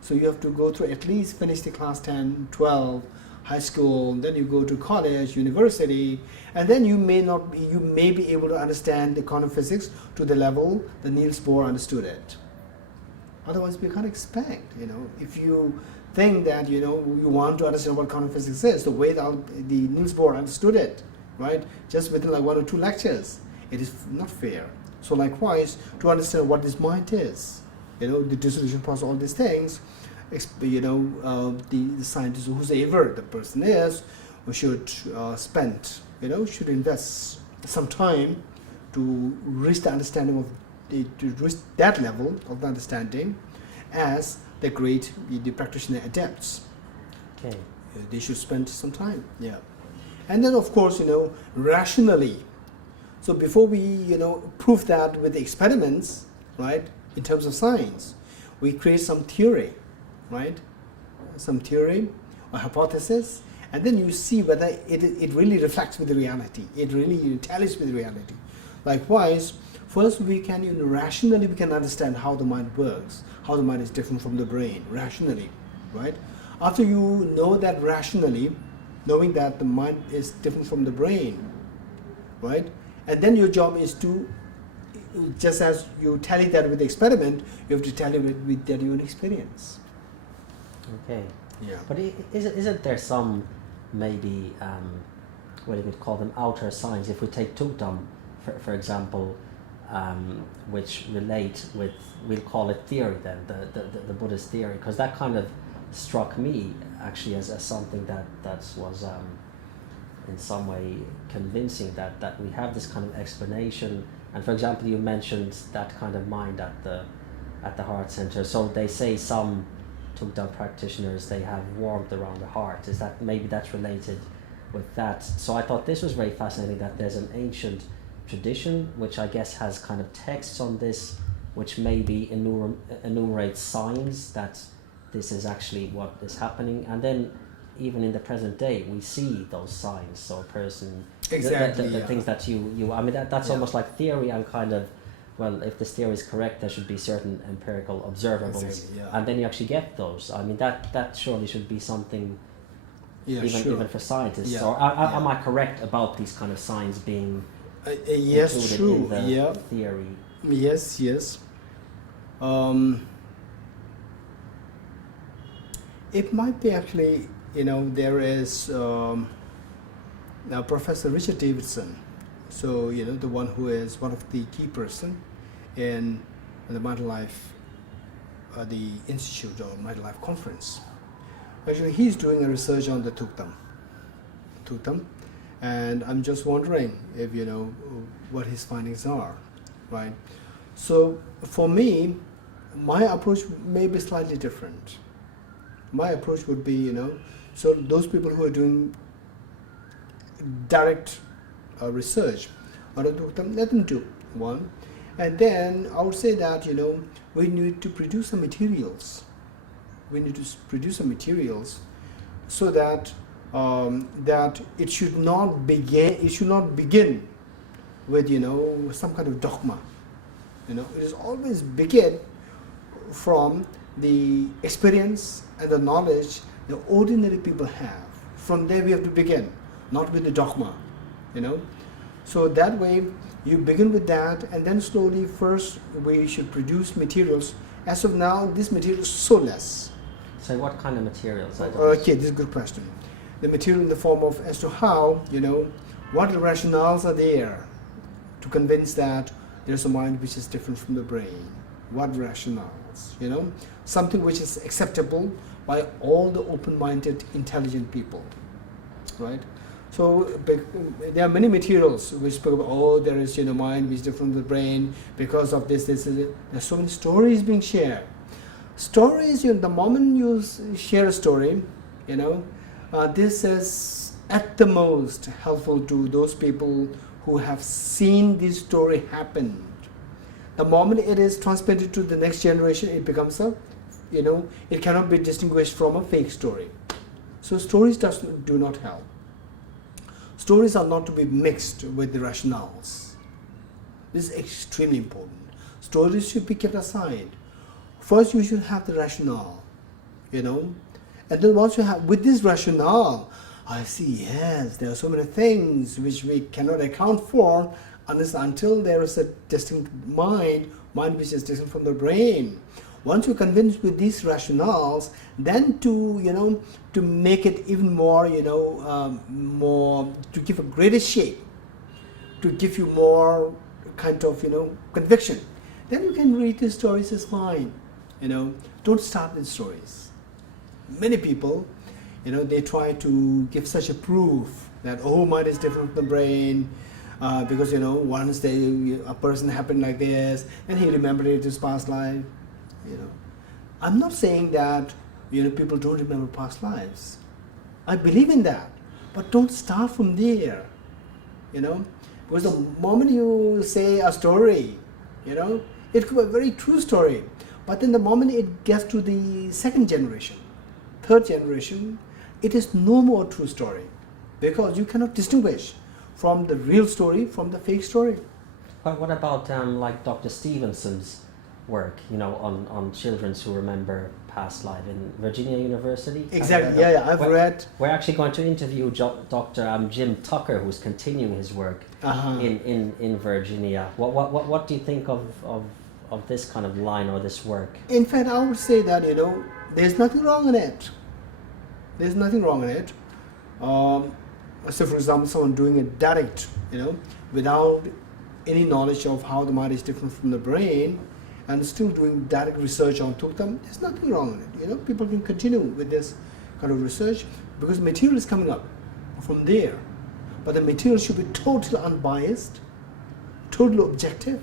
So you have to go through, at least finish the class 10, 12, high school, then you go to college, university, and then you may be able to understand the quantum physics to the level that Niels Bohr understood it. Otherwise, we can't expect, if you think that, you want to understand what quantum physics is, the way the Niels Bohr understood it, right, just within like 1 or 2 lectures, it is not fair. So likewise, to understand what this mind is, the dissolution process, all these things, the scientist, whoever the person is, should should invest some time to reach the understanding to reach that level of the understanding as the practitioner adepts. Okay. They should spend some time, yeah. And then of course, rationally. So before we, prove that with the experiments, right, in terms of science, we create some theory, right? Some theory or hypothesis, and then you see whether it really reflects with the reality. It really tallies with reality. Likewise, first we can, rationally we can understand how the mind works, how the mind is different from the brain, rationally, right? After you know that rationally, knowing that the mind is different from the brain, right? And then your job is to, just as you tally that with the experiment, you have to tally with that your experience. Okay. Yeah. But isn't there some, maybe, what do we call them, outer signs? If we take Tukdam, for example, which relate with, we'll call it theory then, the Buddhist theory, because that kind of struck me actually as something that was in some way convincing, that we have this kind of explanation. And for example, you mentioned that kind of mind at the heart center. So they say some Tukdam practitioners, they have warmth around the heart. Is that, maybe that's related with that? So I thought this was very fascinating, that there's an ancient tradition which I guess has kind of texts on this, which maybe enumerates signs that this is actually what is happening. And then even in the present day, we see those signs. So a person, exactly, the things that you I mean, that's almost like theory and kind of, well, if this theory is correct, there should be certain empirical observables, exactly, and then you actually get those. I mean, that surely should be something, even for scientists. Or am I correct about these kind of signs being yes, included true. in the theory? Yes. It might be actually, there is now Professor Richard Davidson. So, the one who is one of the key person in the Mind Life, the Institute or Mind Life Conference. Actually, he's doing a research on the Tukdam, and I'm just wondering if what his findings are, right? So, for me, my approach may be slightly different. My approach would be, so those people who are doing direct research on the Tukdam, let them do one. And then I would say that, we need to produce some materials. We need to produce some materials so that that it should not begin with, some kind of dogma. It is always begin from the experience and the knowledge the ordinary people have. From there we have to begin, not with the dogma, So that way you begin with that, and then slowly first we should produce materials. As of now, this material is so less. So what kind of materials? Okay, this is a good question. The material in the form of as to how, what rationales are there to convince that there's a mind which is different from the brain. What rationales, something which is acceptable by all the open-minded, intelligent people, right? So there are many materials which speak about, there is, mind which is different from the brain because of this. There's so many stories being shared. Stories, the moment you share a story, this is at the most helpful to those people who have seen this story happen. The moment it is transmitted to the next generation, it becomes it cannot be distinguished from a fake story. So stories do not help. Stories are not to be mixed with the rationales. This is extremely important. Stories should be kept aside. First, you should have the rationale, and then once you have, with this rationale, I see, yes, there are so many things which we cannot account for until there is a distinct mind which is distinct from the brain. Once you're convinced with these rationales, then to make it even more, more, to give a greater shape, to give you more kind of, conviction, then you can read the stories as fine. Don't start with stories. Many people, they try to give such a proof that, mind is different from the brain, because, once a person happened like this, and he remembered it his past life. I'm not saying that people don't remember past lives. I believe in that, But don't start from there, you know, because the moment you say a story, you know, it could be a very true story, but then the moment it gets to the second generation, third generation, it is no more true story, because you cannot distinguish from the real story from the fake story. But what about like Dr. Stevenson's work, you know, on children who remember past life in Virginia University? Exactly, yeah, I've read. We're actually going to interview Dr. Jim Tucker, who's continuing his work in Virginia. What do you think of this kind of line or this work? In fact, I would say that, you know, there's nothing wrong in it. There's nothing wrong in it. So, for example, someone doing it direct, you know, without any knowledge of how the mind is different from the brain, and still doing direct research on Tukdam, there's nothing wrong in it. You know, people can continue with this kind of research because material is coming up from there. But the material should be totally unbiased, totally objective,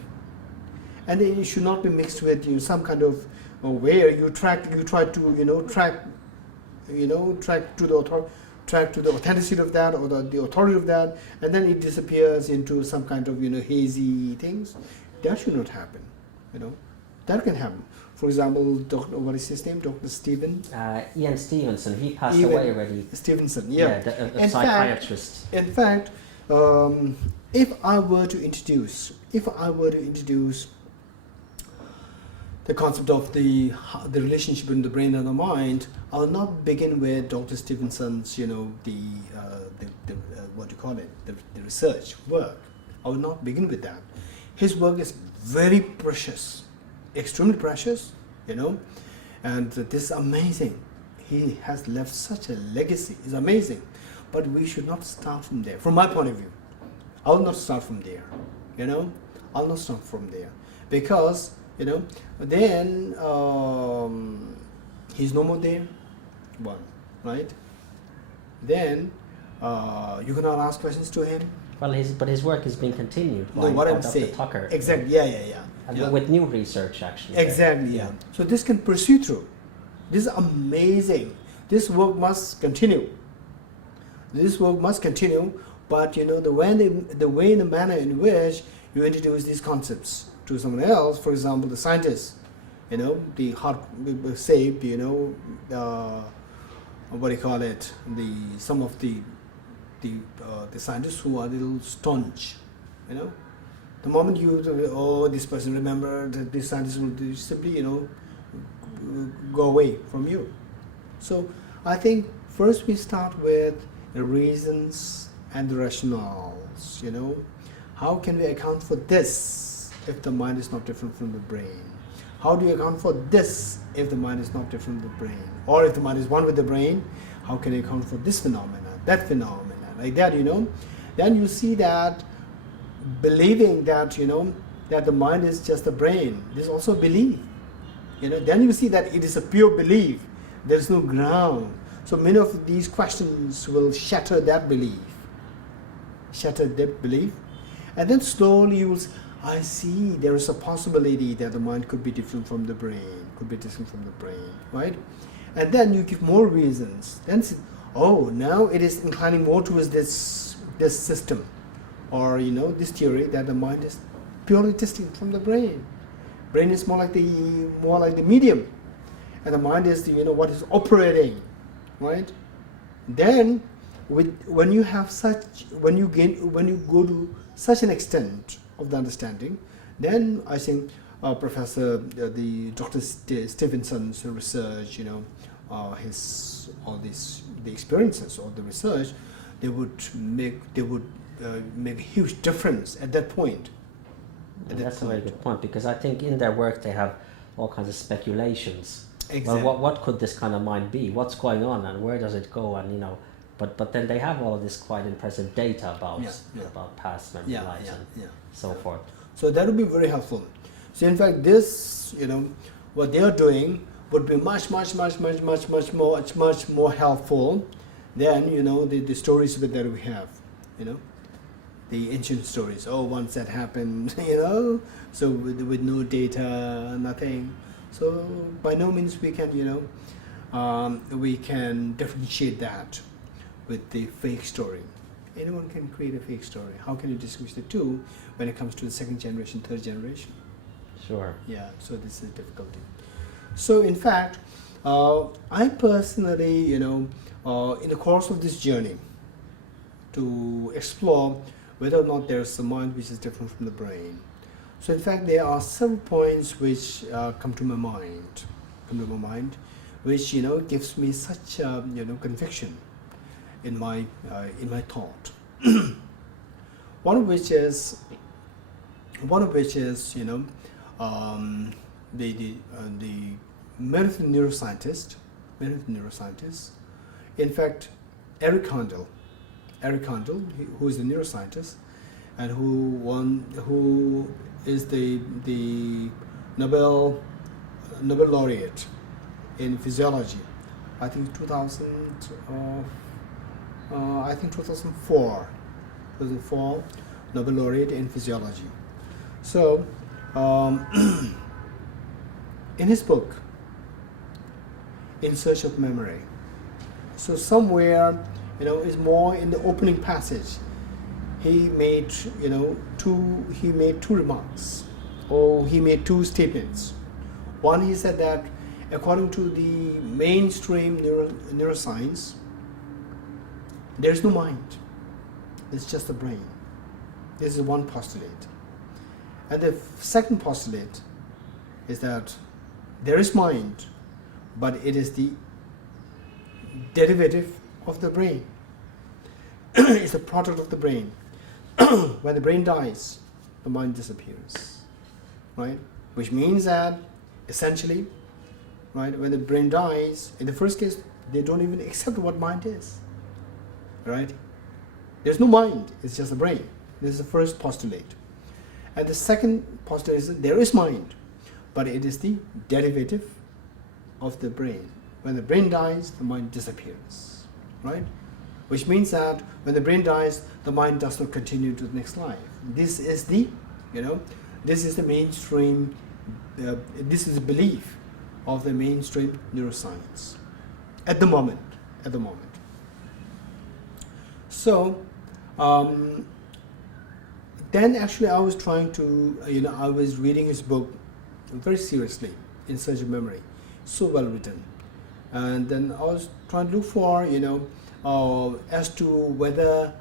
and it should not be mixed with, you know, some kind of where you try to track to the authenticity of that, or the authority of that, and then it disappears into some kind of, you know, hazy things. That should not happen, you know. That can happen. For example, what is his name? Dr. Ian Stevenson. He passed away already. Stevenson, yeah. A psychiatrist. In fact, if I were to introduce the concept of the relationship between the brain and the mind, I will not begin with Dr. Stevenson's, you know, the research work. I will not begin with that. His work is very precious, extremely precious, you know, and this is amazing. He has left such a legacy. It's amazing, but we should not start from there. From my point of view, I will not start from there. You know, I'll not start from there, because, you know, then he's no more there. One, right? Then you cannot ask questions to him. Well, his work is being continued. No, what I'm Dr. saying. Tucker. Exactly. Yeah. And with new research, actually. Exactly. Yeah. So this can pursue through. This is amazing. This work must continue. But, you know, the way and the manner in which you introduce these concepts to someone else, for example, the scientists, you know, the heart saved, you know, some of the scientists who are a little staunch, you know, the moment you this person remembered, this scientist will simply, you know, go away from you. So I think first we start with the reasons and the rationales. You know, how can we account for this if the mind is not different from the brain? How do you account for this if the mind is not different from the brain? Or if the mind is one with the brain, how can you account for this phenomena, that phenomena, like that, you know? Then you see that believing that, you know, that the mind is just the brain, this is also belief. You know, then you see that it is a pure belief. There is no ground. So many of these questions will shatter that belief. And then slowly you will say, I see there is a possibility that the mind could be different from the brain, right? And then you give more reasons. Then say, oh, now it is inclining more towards this system, or, you know, this theory that the mind is purely distinct from the brain. Brain is more like the medium, and the mind is the, you know, what is operating, right? Then when you go to such an extent of the understanding, then I think the Dr. Stevenson's research, you know, the experiences or the research, they would make a huge difference at that point. That's a very good point, because I think in their work they have all kinds of speculations. Exactly. Well, what could this kind of mind be? What's going on, and where does it go? And, you know, but then they have all of this quite impressive data about past memory lives and so forth. So that would be very helpful. So in fact, this, you know, what they are doing would be much more helpful than, you know, the stories that we have, you know, the ancient stories. Oh, once that happened, you know, so with no data, nothing. So by no means we can, you know, we can differentiate that. with the fake story. Anyone can create a fake story. How can you distinguish the two when it comes to the second generation, third generation? Sure. Yeah, so this is difficulty. So in fact, I personally, in the course of this journey, to explore whether or not there's a mind which is different from the brain. So in fact, there are several points which come to my mind, which gives me such conviction in my thought. One of which is the meditative neuroscientist. In fact, Eric Kandel, who is a neuroscientist and who is the Nobel laureate in physiology. I think 2004 Nobel laureate in physiology. So in his book In Search of Memory, so somewhere is more in the opening passage, he made two remarks, or he made two statements. One, he said that according to the mainstream neuroscience, there is no mind, it's just the brain. This is one postulate. And the second postulate is that there is mind, but it is the derivative of the brain. It's a product of the brain. When the brain dies, the mind disappears, right? Which means that essentially, right, when the brain dies, in the first case, they don't even accept what mind is, right? There's no mind, it's just the brain. This is the first postulate. And the second postulate is that there is mind, but it is the derivative of the brain. When the brain dies, the mind disappears, right? Which means that when the brain dies, the mind does not continue to the next life. This is the, this is the mainstream, this is the belief of the mainstream neuroscience at the moment. So, then actually I was trying to, I was reading his book very seriously, In Search of Memory, so well written. And then I was trying to look for, as to whether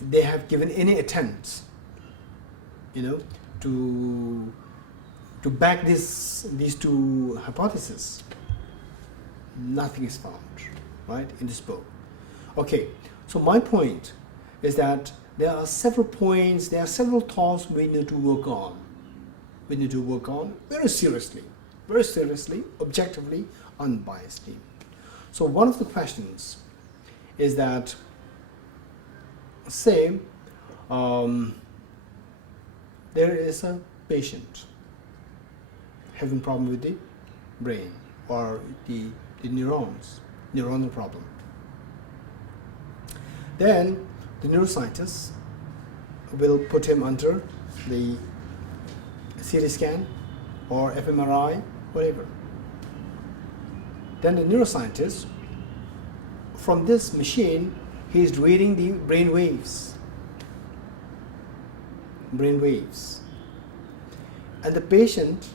they have given any attempts, to back these two hypotheses. Nothing is found, right, in this book. Okay, so my point is that there are several points, there are several thoughts we need to work on. We need to work on very seriously, objectively, unbiasedly. So one of the questions is that, say, there is a patient having problem with the brain or the neuronal problem. Then the neuroscientists will put him under the CT scan or fMRI, whatever. Then the neuroscientist, from this machine, he is reading the brain waves. And the patient,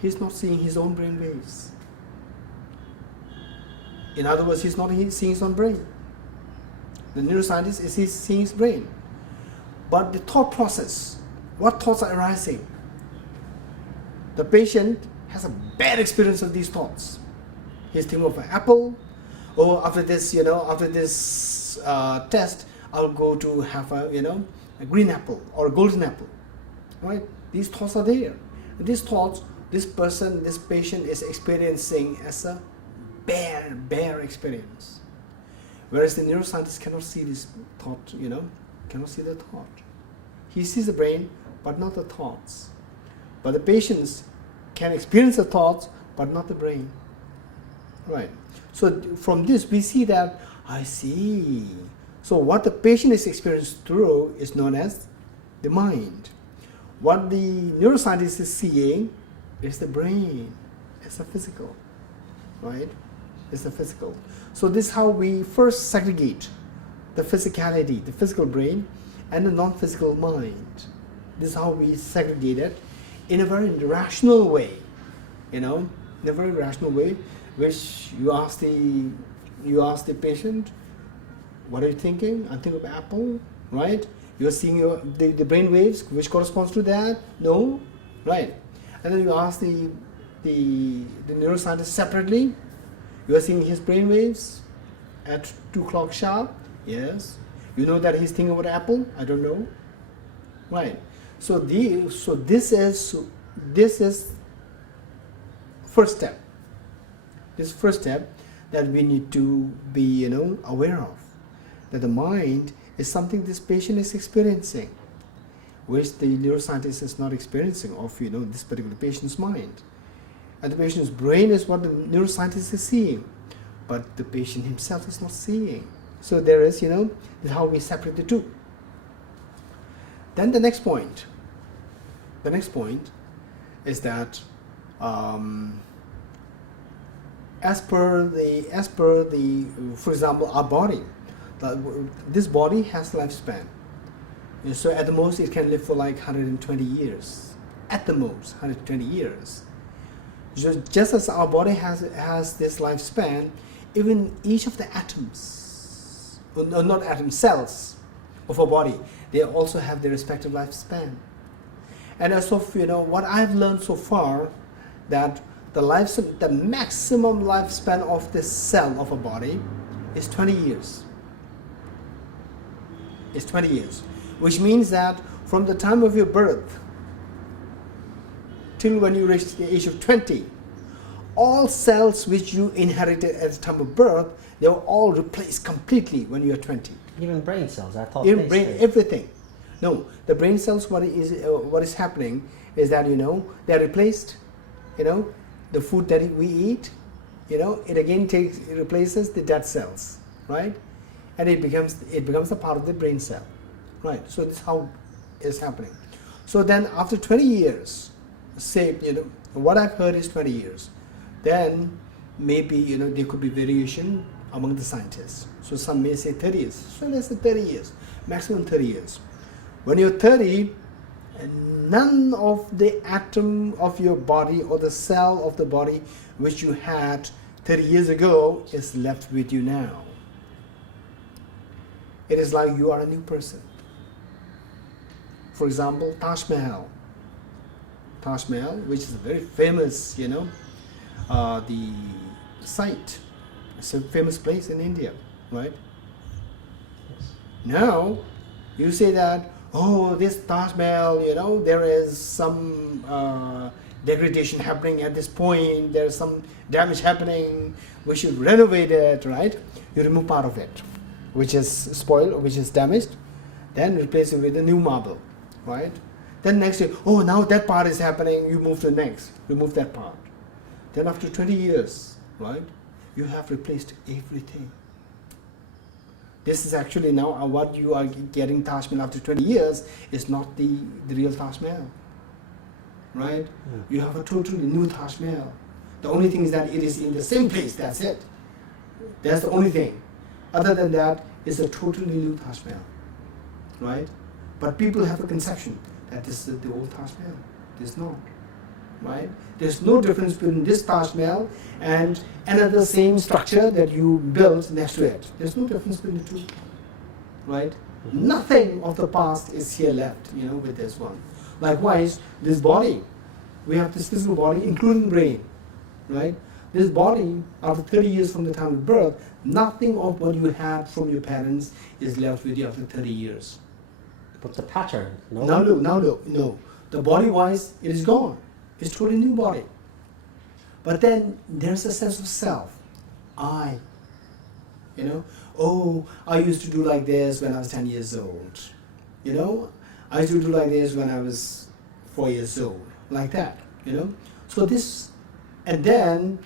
he's not seeing his own brain waves. In other words, he's not seeing his own brain. The neuroscientist is seeing his brain. But the thought process, what thoughts are arising? The patient has a bad experience of these thoughts. He's thinking of an apple. Oh, after this test, I'll go to have a green apple or a golden apple, right? These thoughts are there. And these thoughts, this patient is experiencing as a bare experience. Whereas the neuroscientist cannot see this thought, cannot see the thought. He sees the brain, but not the thoughts. But the patients can experience the thoughts, but not the brain. Right. So from this we see that, I see. So what the patient is experienced through is known as the mind. What the neuroscientist is seeing is the brain. It's a physical. Right? is the physical. So this is how we first segregate the physicality, the physical brain, and the non-physical mind. This is how we segregate it in a very rational way, in a very rational way, which you ask the patient, what are you thinking? I think of apple, right? You're seeing the brain waves, which corresponds to that? No, right? And then you ask the neuroscientist separately, you are seeing his brain waves at 2 o'clock sharp? Yes. You know that he's thinking about apple? I don't know. Right. So this is first step. This first step that we need to be aware of, that the mind is something this patient is experiencing, which the neuroscientist is not experiencing of this particular patient's mind. And the patient's brain is what the neuroscientist is seeing, but the patient himself is not seeing. So there is, this is how we separate the two. Then the next point is that as per the, for example, our body, this body has lifespan. So at the most it can live for like 120 years. At the most, 120 years. Just as our body has this lifespan, even each of the atoms, or not atoms, cells of our body, they also have their respective lifespan. And as of what I've learned so far, that the maximum lifespan of this cell of a body is 20 years. It's 20 years, which means that from the time of your birth till when you reach the age of 20, all cells which you inherited at the time of birth, they were all replaced completely when you are 20. Even brain cells, I thought. Even brain, everything. No, the brain cells, what is happening is that they're replaced. The food that we eat, it again replaces the dead cells, right? And it becomes a part of the brain cell, right? So this is how it's happening. So then after 20 years, say what I've heard is 20 years, then maybe there could be variation among the scientists. So some may say 30 years. So let's say 30 years, maximum 30 years. When you're 30, none of the atom of your body or the cell of the body which you had 30 years ago is left with you now. It is like you are a new person. For example, Taj Mahal. Taj Mahal, which is a very famous, the site. It's a famous place in India, right? Yes. Now, you say that, oh, this Taj Mahal, there is some degradation happening at this point, there's some damage happening, we should renovate it, right? You remove part of it, which is spoiled, which is damaged, then replace it with a new marble, right? Then next year, oh, now that part is happening, you move to the next, remove that part. Then after 20 years, right, you have replaced everything. This is actually now what you are getting Taj Mahal after 20 years is not the real Taj Mahal, right? Yeah. You have a totally new Taj Mahal. The only thing is that it is in the same place, that's it. That's the only thing. Other than that, it's a totally new Taj Mahal, right? But people have a conception that this is the old Taj Mahal. This is not, right? There's no difference between this Taj Mahal and another same structure that you built next to it. There's no difference between the two, right? Mm-hmm. Nothing of the past is here left, with this one. Likewise, this body, we have this physical body, including brain, right? This body, after 30 years from the time of birth, nothing of what you had from your parents is left with you after 30 years. But the pattern, no? No. The body-wise, it is gone. It's totally new body. But then there's a sense of self. I. Oh, I used to do like this when I was 10 years old. I used to do like this when I was 4 years old. Like that, So this, and then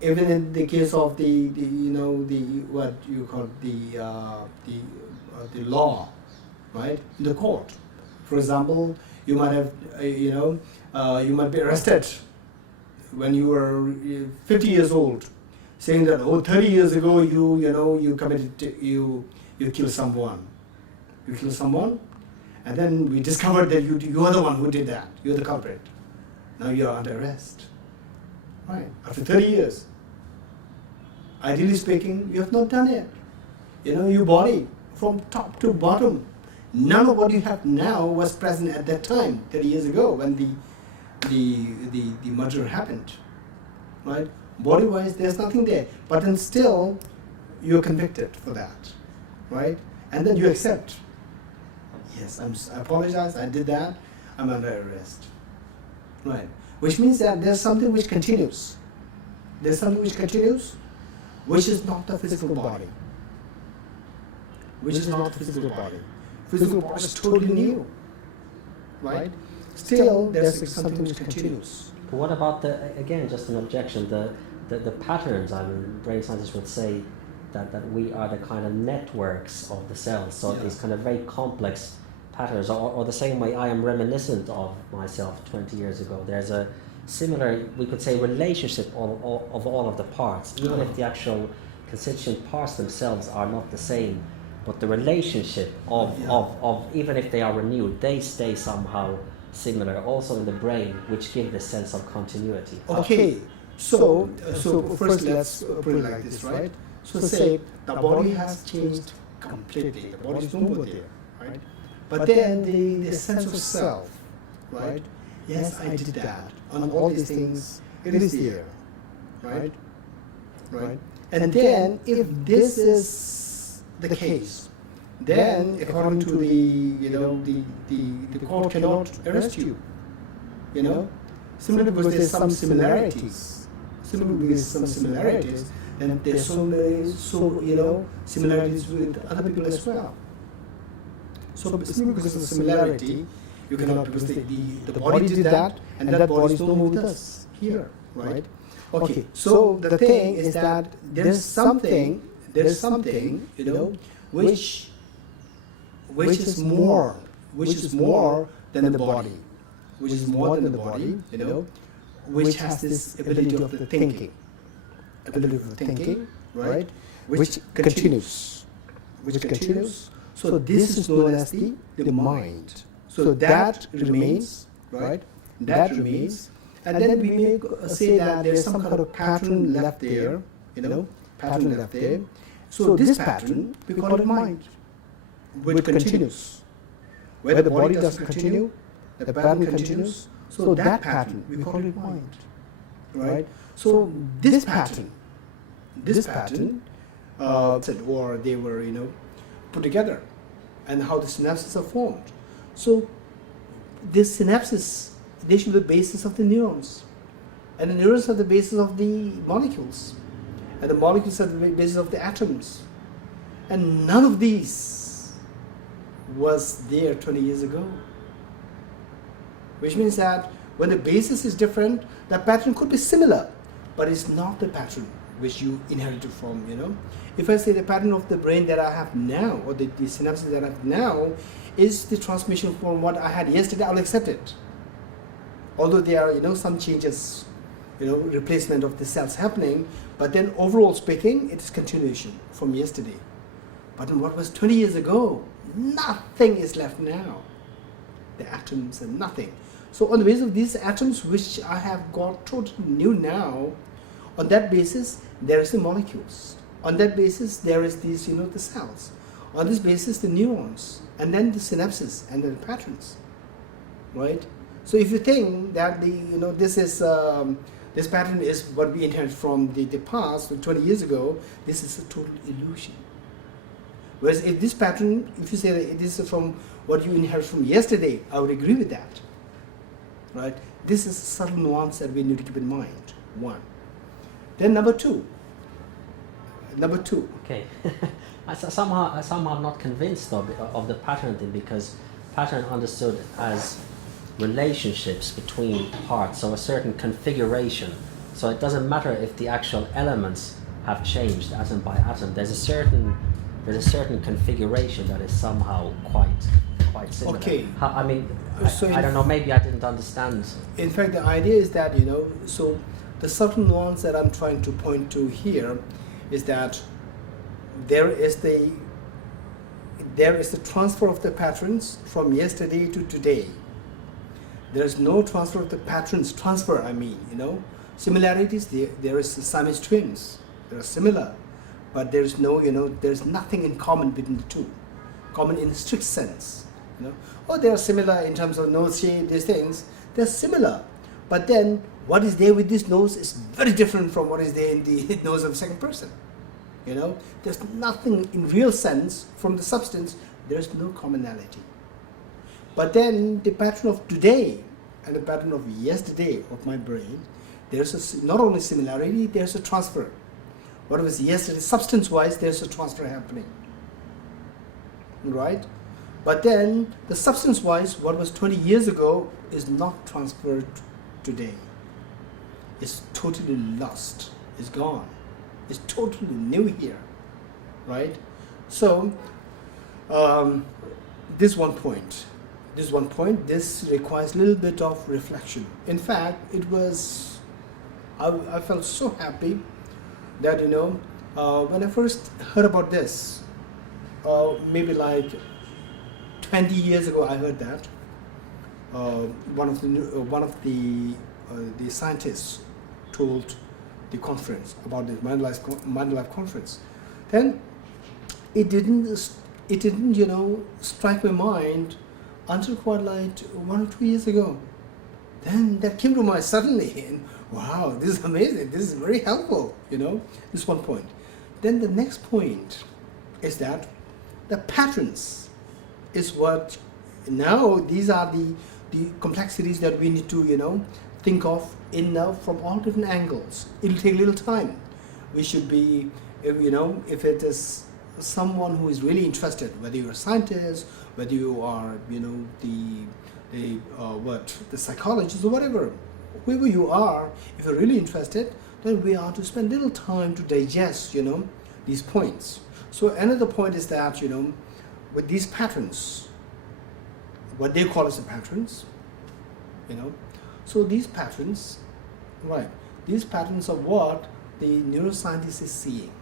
even in the case of the what you call the law, right? In the court, for example, you might have you might be arrested when you were 50 years old. saying that 30 years ago you committed you killed someone. You killed someone, and then we discovered that you are the one who did that. You're the culprit. Now you are under arrest. Right? After 30 years. Ideally speaking, you have not done it. Your body from top to bottom. None of what you have now was present at that time, 30 years ago, when the murder happened. Right? Body-wise, there's nothing there. But then still, you're convicted for that. Right? And then you accept. Yes, I apologize, I did that, I'm under arrest. Right? Which means that there's something which continues. There's something which continues, which is not the physical body. Which is not the physical body. Physical body is totally new. Right? Still, there's something which continues. But what about again, just an objection, the patterns, brain scientists would say that we are the kind of networks of the cells, so these kind of very complex patterns, or the same way I am reminiscent of myself 20 years ago. There's a similar, we could say, relationship of all of the parts, even if the actual constituent parts themselves are not the same, but the relationship of even if they are renewed, they stay somehow similar also in the brain, which give this sense of continuity. Okay, so first let's put it like this, right? So say the body has changed completely, the body is no more there, right? But then the sense of self, right? Yes, I did that. On all these things, it is there, right? Right? And then if this is the case, then according to the court cannot arrest you, simply because there's some similarities. And there's similarities with other people as well. So simply because of the similarity, you cannot, because the body did that, and that body is no more with us here, right? Okay, so the thing is that there's something, which is more than the body, which has this ability of the thinking. Right? Which continues. So this is known as the mind. So that remains, right? That remains. And then we may say that there's some kind of pattern left there, So this pattern, we call it mind, which continues. Where the body doesn't continue, the pattern continues. So that pattern, we call it mind, right? So this pattern, or they were, put together, and how the synapses are formed. So this synapses, they should be the basis of the neurons, and the neurons are the basis of the molecules, and the molecules are the basis of the atoms, and none of these was there 20 years ago. Which means that when the basis is different, the pattern could be similar, but it's not the pattern which you inherited from, If I say the pattern of the brain that I have now, or the synapses that I have now, is the transmission from what I had yesterday, I'll accept it. Although there are, some changes, replacement of the cells happening, but then overall speaking, it is continuation from yesterday. But in what was 20 years ago, nothing is left now. The atoms and nothing. So on the basis of these atoms, which I have got totally new now, on that basis, there is the molecules. On that basis, there is these, the cells. On this basis, the neurons, and then the synapses, and then the patterns, right? So if you think that this pattern is what we inherit from the past, 20 years ago, this is a total illusion. Whereas if this pattern, if you say that this is from what you inherit from yesterday, I would agree with that, right? This is a subtle nuance that we need to keep in mind, one. Then number two. Okay. Somehow I'm not convinced of the pattern thing, because pattern understood as relationships between parts, so a certain configuration. So it doesn't matter if the actual elements have changed atom by atom. There's a certain configuration that is somehow quite similar. Okay. I don't know. Maybe I didn't understand. In fact, the idea is that so the subtle nuance that I'm trying to point to here is that there is the transfer of the patterns from yesterday to today. There is no transfer of the patterns, similarities, there is Siamese twins, they are similar, but there's no, there's nothing in common between the two, common in a strict sense, they are similar in terms of nose shape, these things, they're similar, but then what is there with this nose is very different from what is there in the nose of the second person, there's nothing in real sense from the substance, there's no commonality. But then the pattern of today and the pattern of yesterday of my brain, there's not only similarity, there's a transfer. What was yesterday, substance-wise, there's a transfer happening, right? But then the substance-wise, what was 20 years ago is not transferred today. It's totally lost, it's gone. It's totally new here, right? So, this one point, this requires a little bit of reflection. In fact, I felt so happy that, when I first heard about this, maybe like 20 years ago I heard that, one of the scientists told the conference about the Mind Life conference. Then it didn't strike my mind until quite like 1 or 2 years ago. Then that came to mind suddenly, and wow, this is amazing, this is very helpful, this one point. Then the next point is that the patterns is what, now these are the complexities that we need to, think of from all different angles. It'll take a little time. We should be, if it is someone who is really interested, whether you're a scientist, whether you are, the psychologist or whatever, whoever you are, if you're really interested, then we are to spend little time to digest, these points. So another point is that, with these patterns, what they call as the patterns, so these patterns, right, these patterns are what the neuroscientist is seeing.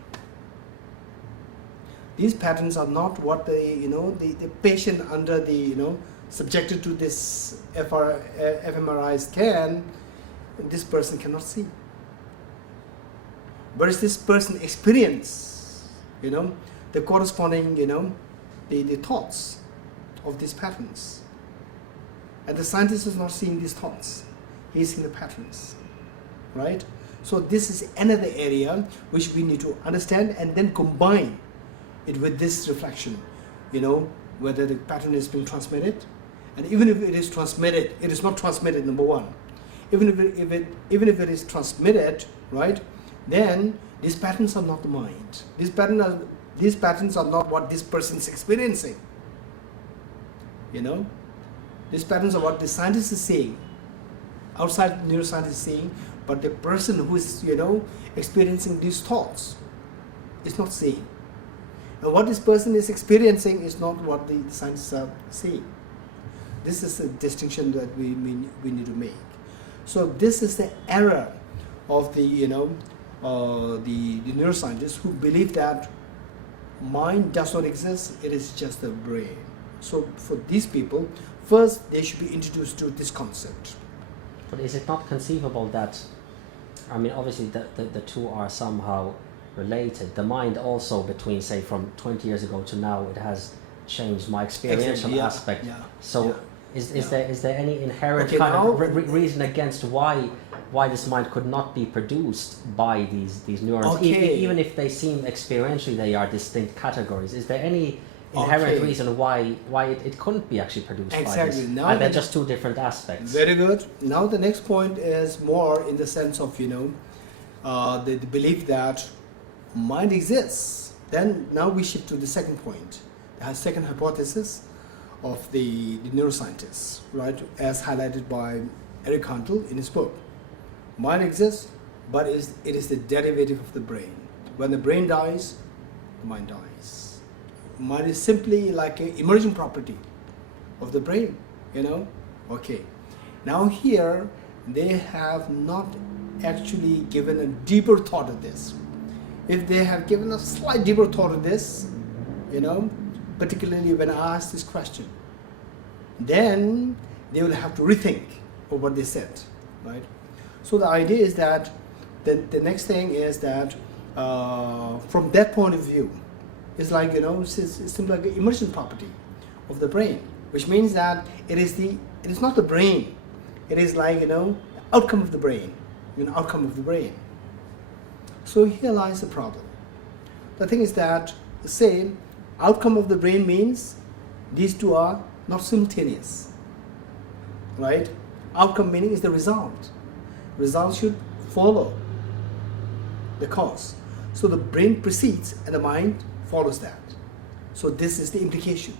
These patterns are not what the patient under the, subjected to this fMRI scan, this person cannot see. Whereas this person experience, the corresponding, the thoughts of these patterns. And the scientist is not seeing these thoughts. He is seeing the patterns, right? So this is another area which we need to understand and then combine it with this reflection, whether the pattern is being transmitted, and even if it is transmitted, it is not transmitted, number one. Even if it is transmitted, right, then these patterns are not the mind. These patterns are not what this person is experiencing. These patterns are what the scientist is saying, outside the neuroscientist is saying, but the person who is, experiencing these thoughts is not saying. And what this person is experiencing is not what the scientists are saying. This is a distinction that we need to make. So this is the error of the neuroscientists who believe that mind does not exist, it is just the brain. So for these people, first they should be introduced to this concept. But is it not conceivable that, obviously the two are somehow related. The mind also, between, say, from 20 years ago to now, it has changed my experiential aspect. Yeah. So is there any inherent reason against why this mind could not be produced by these neurons, even if they seem experientially they are distinct categories? Is there any inherent reason why it couldn't be actually produced by this? Now they're just two different aspects. Very good. Now the next point is more in the sense of the belief that mind exists. Then now we shift to the second point, the second hypothesis of the neuroscientists, right, as highlighted by Eric Handel in his book. Mind exists, but it is the derivative of the brain. When the brain dies, the mind dies. Mind is simply like an emergent property of the brain, Okay. Now here, they have not actually given a deeper thought to this, if they have given a slight deeper thought to this, particularly when I ask this question, then they will have to rethink of what they said, right? So the idea is that the next thing is that from that point of view, it's like, it's simply like an emergent property of the brain, which means that it is not the brain, it is like, outcome of the brain, outcome of the brain. So here lies the problem. The thing is that, say, outcome of the brain means these two are not simultaneous, right? Outcome meaning is the result. Result should follow the cause. So the brain precedes and the mind follows that. So this is the implication,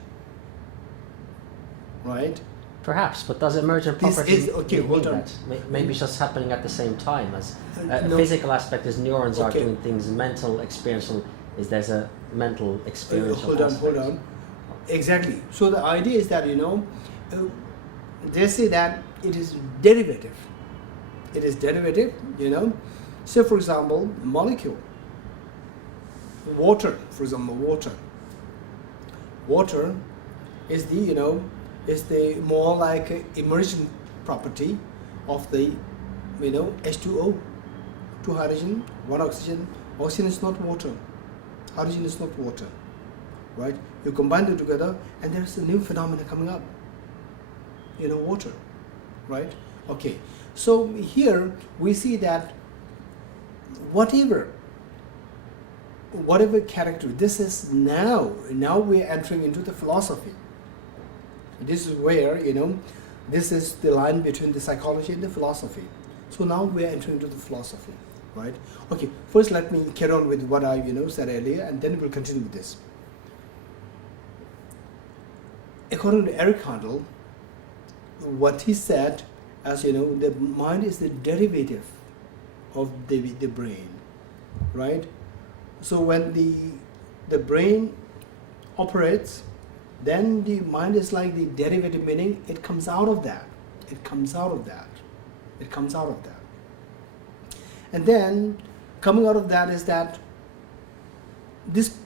right? Perhaps, but does emergent This property is- okay, hold on. that? Maybe it's just happening at the same time as a No. physical aspect is neurons are Okay. doing things, mental experiential is there's a mental experiential Hold aspect. on. Exactly. So the idea is that, they say that it is derivative. It is derivative, Say, for example, molecule. Water, for example, water. Water is is the more like a emergent property of the, H2O. Two hydrogen, one oxygen. Oxygen is not water. Hydrogen is not water, right? You combine them together and there's a new phenomena coming up. Water, right? Okay, so here we see that whatever character, this is now we're entering into the philosophy. This is where, this is the line between the psychology and the philosophy. So now we're entering into the philosophy, right? Okay, first let me carry on with what I, said earlier, and then we'll continue with this. According to Aristotle, what he said, as the mind is the derivative of the brain, right? So when the brain operates, then the mind is like the derivative, meaning it comes out of that. And then coming out of that is that this,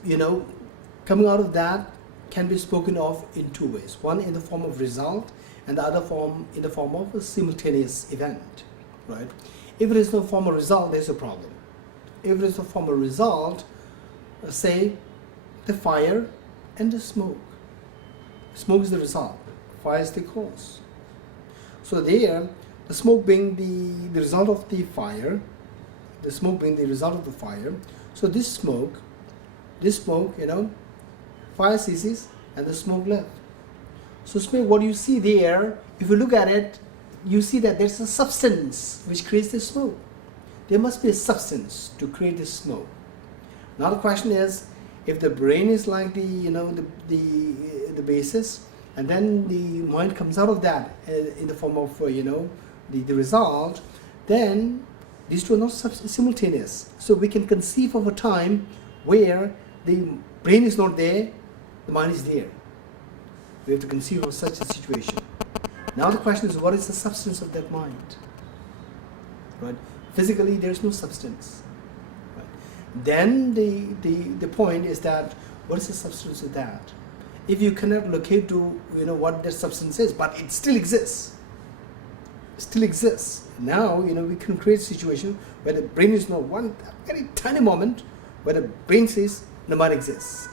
coming out of that can be spoken of in two ways. One in the form of result, and the other form in the form of a simultaneous event, right? If it is no form of result, there's a problem. If it is a form of result, say the fire and the smoke. Smoke is the result, fire is the cause. So there, the smoke being the result of the fire, the smoke being the result of the fire. So this smoke, fire ceases and the smoke left. So smoke, what you see there, if you look at it, you see that there's a substance which creates the smoke. There must be a substance to create the smoke. Now the question is, if the brain is like the basis, and then the mind comes out of that in the form of the result, then these two are not simultaneous. So we can conceive of a time where the brain is not there, the mind is there. We have to conceive of such a situation. Now the question is, what is the substance of that mind? Right? Physically, there is no substance. Right? Then the point is that, what is the substance of that? If you cannot locate to what that substance is, but it still exists. Now we can create a situation where the brain is not one very tiny moment where the brain says the mind exists,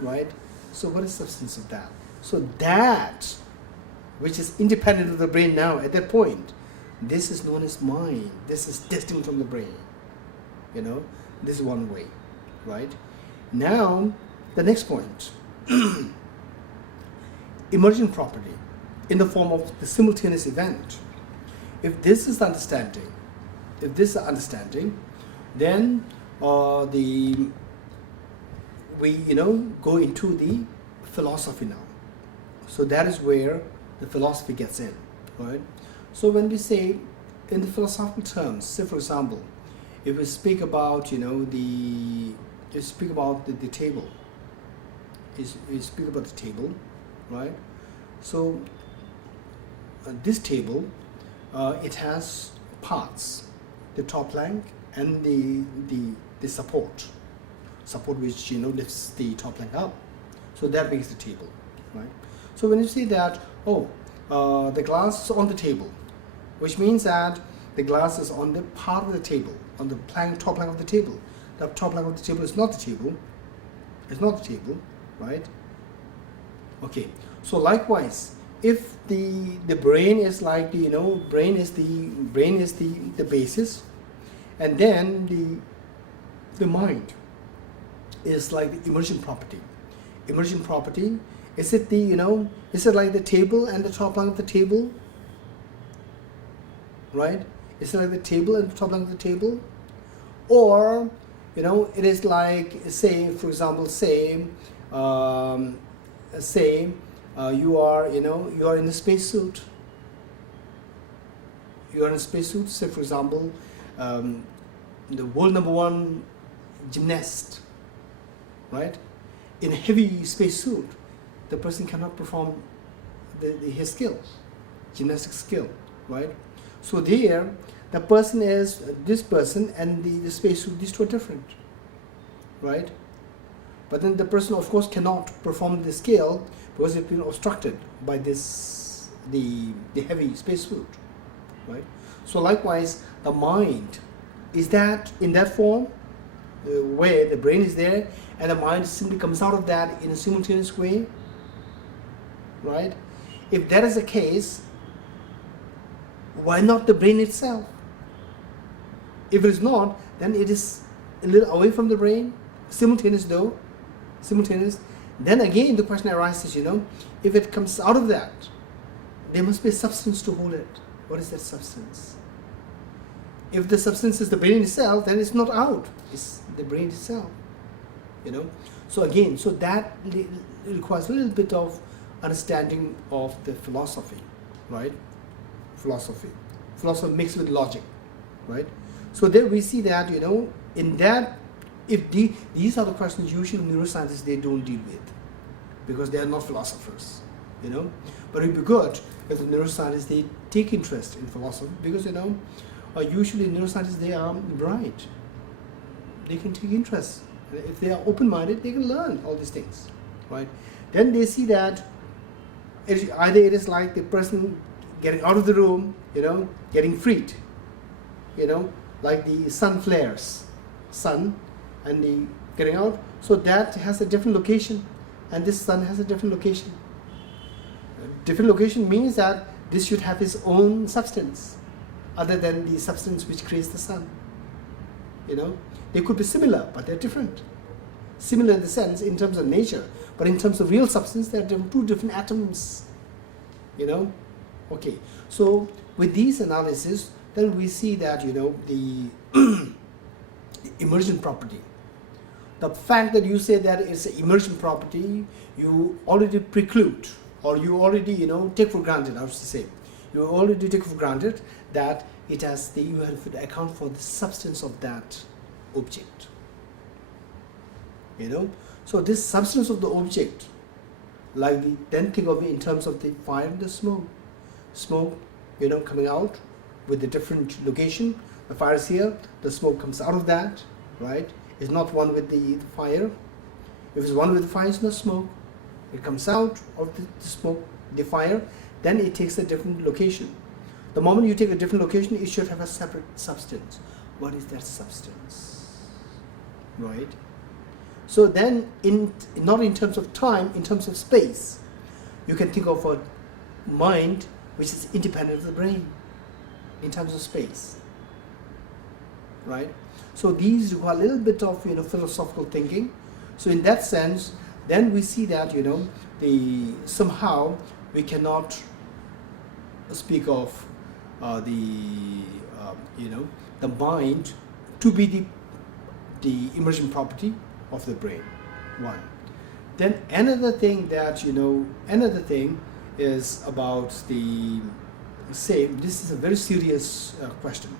right? So what is the substance of that? So that which is independent of the brain now at that point, this is known as mind. This is distinct from the brain. This is one way, right? Now the next point. Emergent property in the form of the simultaneous event. If this is the understanding, then we go into the philosophy now. So that is where the philosophy gets in, right? So when we say in the philosophical terms, say for example, if we speak about the table, you speak about the table, right? So this table, it has parts, the top plank and the support which lifts the top plank up. So that makes the table, right? So when you see that, the glass is on the table, which means that the glass is on the part of the table, on the top plank of the table. The top plank of the table is not the table. It's not the table, right? Okay. So likewise, if the brain is like brain is the basis, and then the mind is like the emergent property. Emergent property, is it is it like the table and the top plank of the table? Right? Is it like the table and the top plank of the table? Or, it is like, say, for example, you are in a spacesuit. You are in a spacesuit, say, for example, the world #1 gymnast, right? In a heavy spacesuit, the person cannot perform his skills, gymnastic skill, right? So there, the person is this person, and the spacesuit, these two are different, right? But then the person, of course, cannot perform the skill because it's been obstructed by the heavy spacesuit, right? So likewise, the mind is that in that form, where the brain is there, and the mind simply comes out of that in a simultaneous way, right? If that is the case, why not the brain itself? If it is not, then it is a little away from the brain, simultaneous. Then again the question arises, if it comes out of that, there must be a substance to hold it. What is that substance? If the substance is the brain itself, then it's not out, it's the brain itself. So again, so that requires a little bit of understanding of the philosophy, right? Philosophy mixed with logic, right? So there we see that, in that, if these are the questions usually neuroscientists, they don't deal with, because they are not philosophers, But it would be good if the neuroscientists, they take interest in philosophy, because, usually neuroscientists, they are bright. They can take interest. If they are open-minded, they can learn all these things, right? Then they see that either it is like the person getting out of the room, getting freed, like the sun flares, and the getting out. So that has a different location, and this sun has a different location. Different location means that this should have its own substance, other than the substance which creates the sun. They could be similar, but they're different. Similar in the sense, in terms of nature, but in terms of real substance, they're two different atoms. Okay. So with these analysis, then we see that the emergent property. The fact that you say that it's an emergent property, you already preclude, or you already take for granted. I would say, you already take for granted that it has you have to account for the substance of that object. So this substance of the object, then think of it in terms of the fire and the smoke. Smoke, coming out with a different location. The fire is here, the smoke comes out of that, right? It's not one with the fire. If it's one with the fire, it's not smoke. It comes out of the smoke, the fire, then it takes a different location. The moment you take a different location, it should have a separate substance. What is that substance? Right? So then, not in terms of time, in terms of space, you can think of a mind which is independent of the brain, in terms of space. Right? So these require a little bit of philosophical thinking. So in that sense, then we see that somehow we cannot speak of the mind to be the emergent property of the brain. One. Then another thing is about this is a very serious question.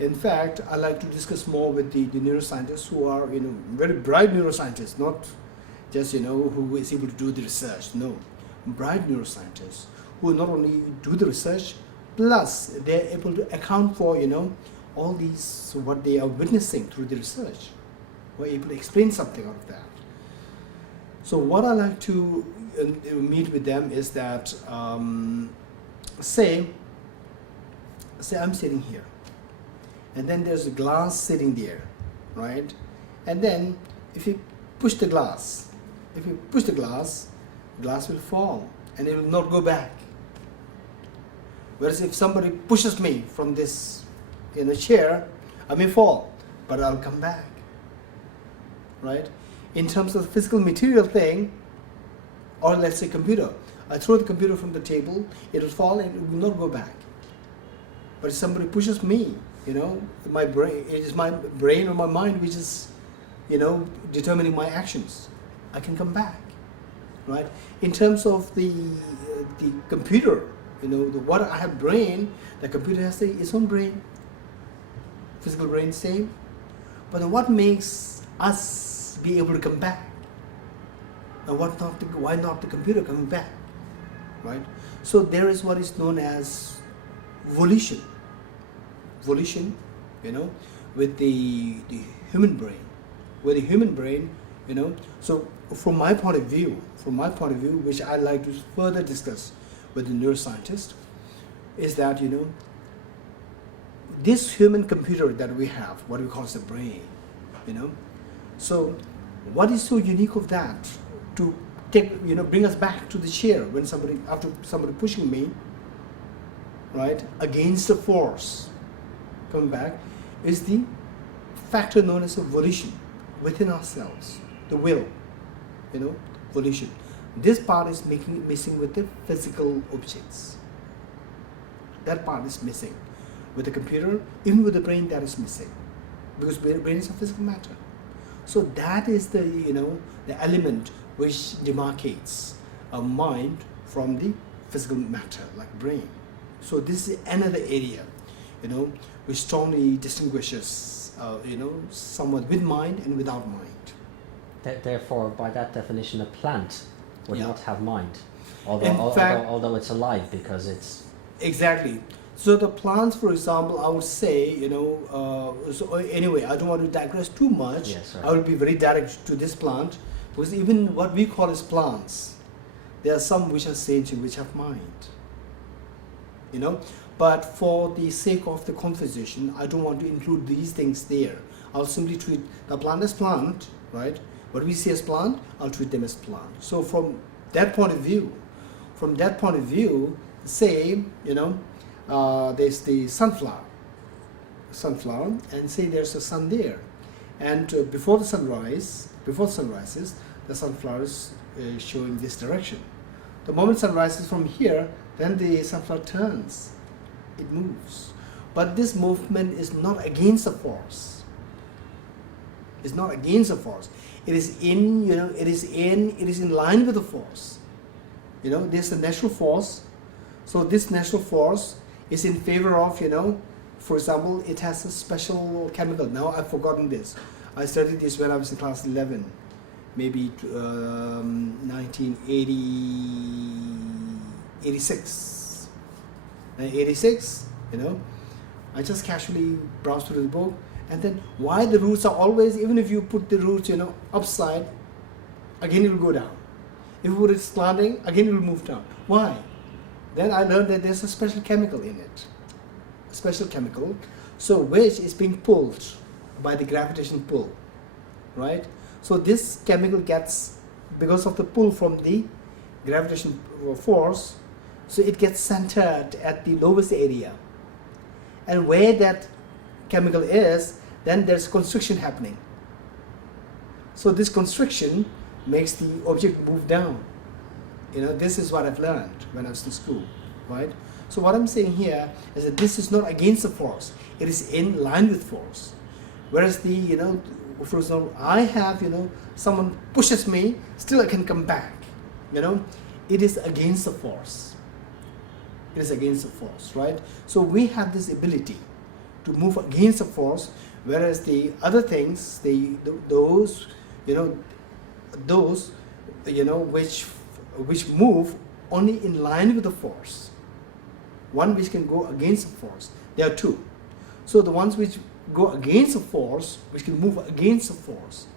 In fact, I like to discuss more with the neuroscientists who are very bright neuroscientists, not just who is able to do the research. No, bright neuroscientists who not only do the research, plus they're able to account for all these, what they are witnessing through the research, were able to explain something out of that. So what I like to meet with them is that, say I'm sitting here, and then there's a glass sitting there, right? And then if you push the glass, glass will fall and it will not go back. Whereas if somebody pushes me from this chair, I may fall, but I'll come back, right? In terms of the physical material thing, or let's say computer, I throw the computer from the table, it will fall and it will not go back. But if somebody pushes me, my brain, it is my brain or my mind which is, determining my actions, I can come back, right? In terms of the computer, what I have brain, the computer has its own brain, physical brain same. But what makes us be able to come back? And why not the computer coming back, right? So there is what is known as volition. Volition, with the human brain. With the human brain, so from my point of view, which I like to further discuss with the neuroscientist, is that, this human computer that we have, what we call as the brain, so what is so unique of that to bring us back to the chair when after somebody pushing me, right, against the force, coming back, is the factor known as a volition within ourselves, the will, volition. This part is missing with the physical objects. That part is missing. With the computer, even with the brain, that is missing, because brain is a physical matter. So that is the the element which demarcates a mind from the physical matter, like brain. So this is another area, which strongly distinguishes, someone with mind and without mind. Therefore, by that definition, a plant would Yeah. not have mind, fact- although it's alive because it's. Exactly. So the plants, for example, I would say, so anyway, I don't want to digress too much. Yes, sir. I will be very direct to this plant, because even what we call as plants, there are some which are sentient, which have mind. But for the sake of the conversation, I don't want to include these things there. I'll simply treat the plant as plant, right? What we see as plant, I'll treat them as plant. So from that point of view, say, there's the sunflower, and say there's a sun there, and before the sun rises, the sunflower is showing this direction. The moment sun rises from here, then the sunflower turns, it moves. But this movement is not against the force. It's not against the force. It is in line with the force. There's a natural force. So this natural force is in favor of, for example, it has a special chemical. Now I've forgotten this. I studied this when I was in class 11, maybe 1986. 86, I just casually browsed through the book, and then why the roots are always, even if you put the roots, upside, again it will go down. If you put it slanting, again it will move down. Why? Then I learned that there's a special chemical in it. A special chemical, so which is being pulled by the gravitation pull, right? So this chemical gets, because of the pull from the gravitation force, so it gets centered at the lowest area. And where that chemical is, then there's constriction happening. So this constriction makes the object move down. This is what I've learned when I was in school, right? So what I'm saying here is that this is not against the force. It is in line with force. Whereas for example, I have, someone pushes me, still I can come back. It is against the force. It is against the force, right? So we have this ability to move against the force, whereas the other things, those which move only in line with the force. One which can go against the force. There are two. So the ones which go against the force, which can move against the force,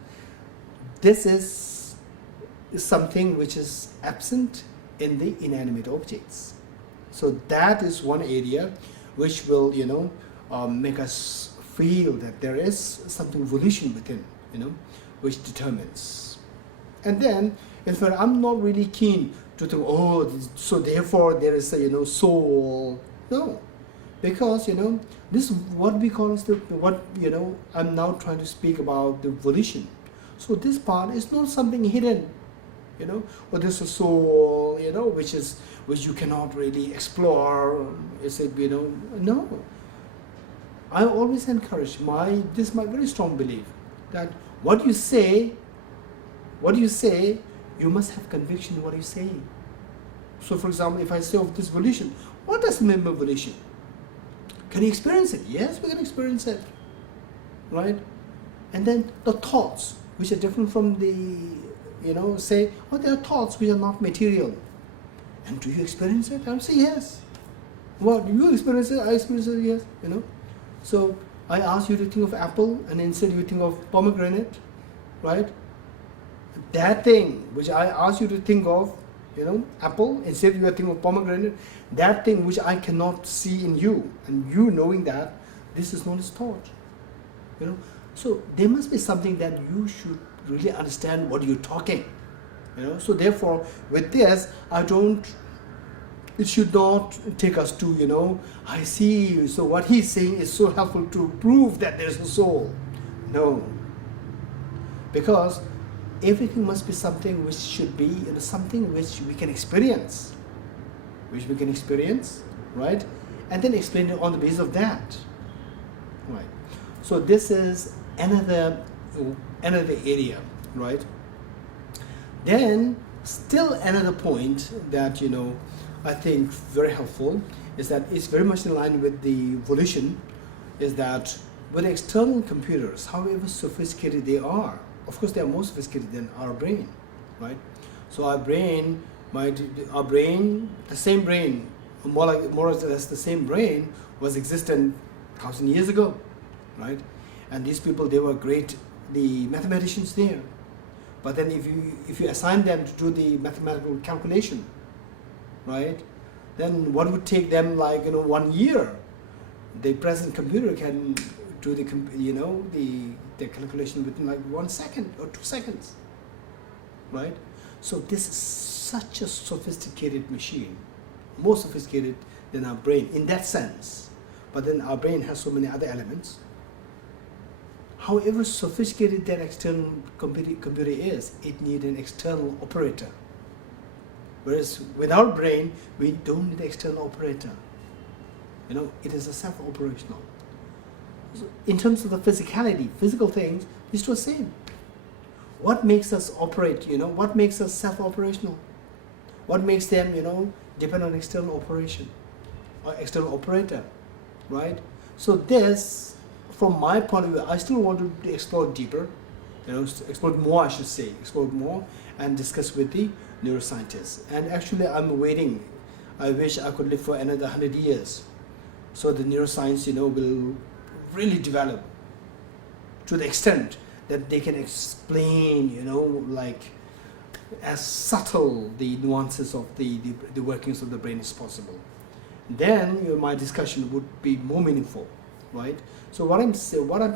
this is something which is absent in the inanimate objects. So that is one area which will, make us feel that there is something volition within, which determines. And then, in fact, I'm not really keen to think, oh, so therefore there is a, soul. No, because, this is what we call as I'm now trying to speak about the volition. So this part is not something hidden, or there's a soul, which you cannot really explore. Is it, no. I always encourage this is my very strong belief that what you say, you must have conviction in what you say. So for example, if I say of this volition, what does it mean by volition? Can you experience it? Yes, we can experience it, right? And then the thoughts, which are different from the, say, oh, there are thoughts which are not material. And do you experience it? I would say yes. What, you experience it, I experience it, yes, So I ask you to think of apple, and instead you think of pomegranate, right? That thing which I ask you to think of, apple, instead you are thinking of pomegranate, that thing which I cannot see in you, and you knowing that, this is not his thought, So there must be something that you should really understand what you're talking, So therefore, with this, it should not take us to, I see, so what he's saying is so helpful to prove that there's a soul. No. Because everything must be something which should be something which we can experience. Right? And then explain it on the basis of that. Right. So this is another area, right? Then still another point that, I think very helpful is that it's very much in line with the volition, is that with external computers, however sophisticated they are, of course they are more sophisticated than our brain, right? So our brain, the same brain, more or less the same brain was existent 1,000 years ago, right? And these people, they were great, the mathematicians there. But then if you assign them to do the mathematical calculation, right, then what would take them 1 year, the present computer can do the calculation within 1 second or 2 seconds, right? So this is such a sophisticated machine, more sophisticated than our brain in that sense. But then our brain has so many other elements. However sophisticated that external computer is, it needs an external operator. Whereas with our brain, we don't need an external operator. It is a self-operational. So in terms of the physicality, physical things, it's the same. What makes us operate, what makes us self-operational? What makes them, depend on external operation or external operator, right? So this, from my point of view, I still want to explore deeper, explore more and discuss with the neuroscientists. And actually I'm waiting. I wish I could live for another 100 years. So the neuroscience, will really develop to the extent that they can explain, as subtle the nuances of the workings of the brain as possible. Then my discussion would be more meaningful, right? So what I'm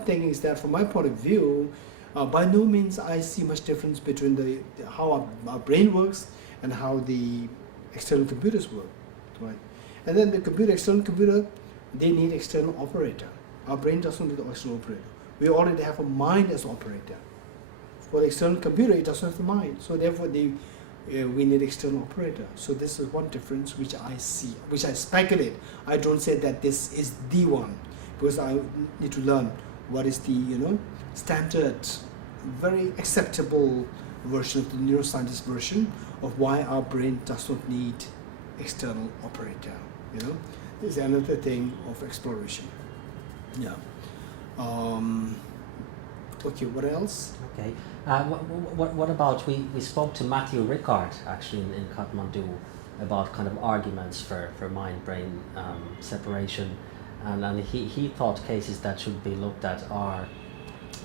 thinking is that from my point of view, by no means I see much difference between how our brain works and how the external computers work, right? And then the external computer, they need external operator. Our brain doesn't need an external operator. We already have a mind as operator. For the external computer, it doesn't have the mind. So therefore, we need external operator. So this is one difference which I see, which I speculate. I don't say that this is the one, because I need to learn what is the standard, very acceptable version of the neuroscientist version of why our brain does not need external operator. This is another thing of exploration. Yeah. Okay, what else? Okay. What about, we spoke to Matthew Rickard actually in Kathmandu about kind of arguments for mind-brain separation. And he thought cases that should be looked at are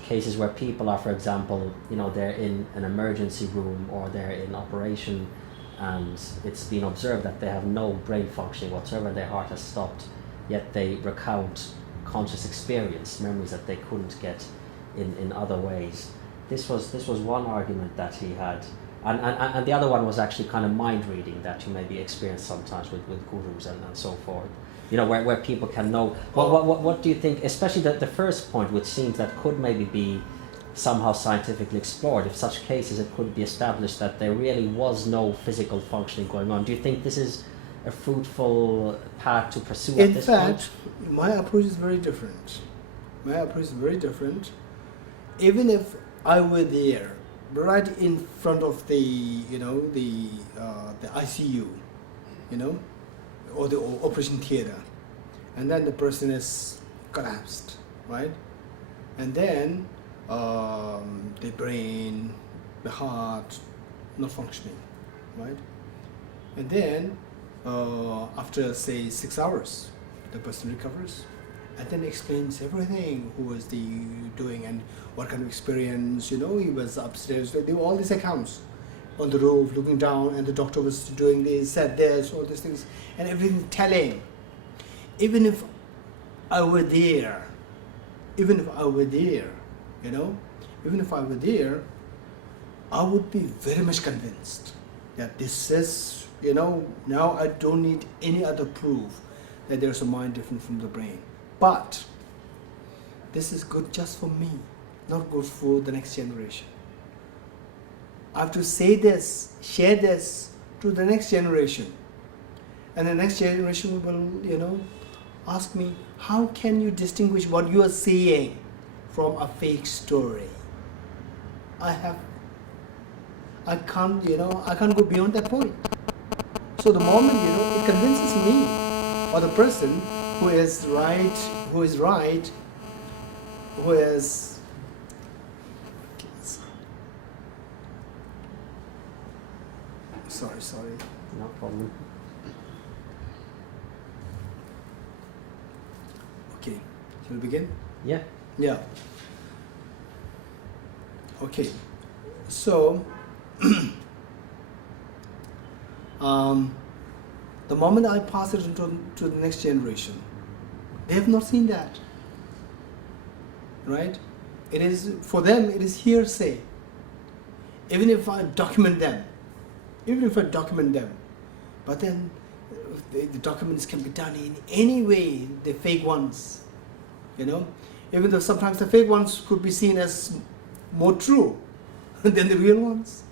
cases where people are, for example, they're in an emergency room or they're in operation, and it's been observed that they have no brain functioning whatsoever, their heart has stopped, yet they recount conscious experience, memories that they couldn't get in other ways. This was one argument that he had, and the other one was actually kind of mind reading that you maybe experience sometimes with gurus and so forth. Where people can know. What do you think, especially the first point, which seems that could maybe be somehow scientifically explored, if such cases it could be established that there really was no physical functioning going on. Do you think this is a fruitful path to pursue at this point? In fact, my approach is very different. Even if I were there, right in front of the ICU, or the operation theater, and then the person is collapsed, right? And then the brain, the heart, not functioning, right? And then after say 6 hours, the person recovers, and then explains everything, who was doing and what kind of experience, he was upstairs, they were all these accounts on the roof looking down, and the doctor was doing this, said this, all these things, and everything telling. Even if I were there, I would be very much convinced that this is, now I don't need any other proof that there's a mind different from the brain. But this is good just for me, not good for the next generation. I have to say this, share this to the next generation. And the next generation will, ask me, how can you distinguish what you are saying from a fake story? I can't go beyond that point. So the moment, it convinces me or the person who is sorry. No problem. Okay, shall we begin? Yeah. Yeah. Okay, so the moment I pass it to the next generation, they have not seen that, right? It is, for them, it is hearsay. Even if I document them, but then the documents can be done in any way, the fake ones, even though sometimes the fake ones could be seen as more true than the real ones.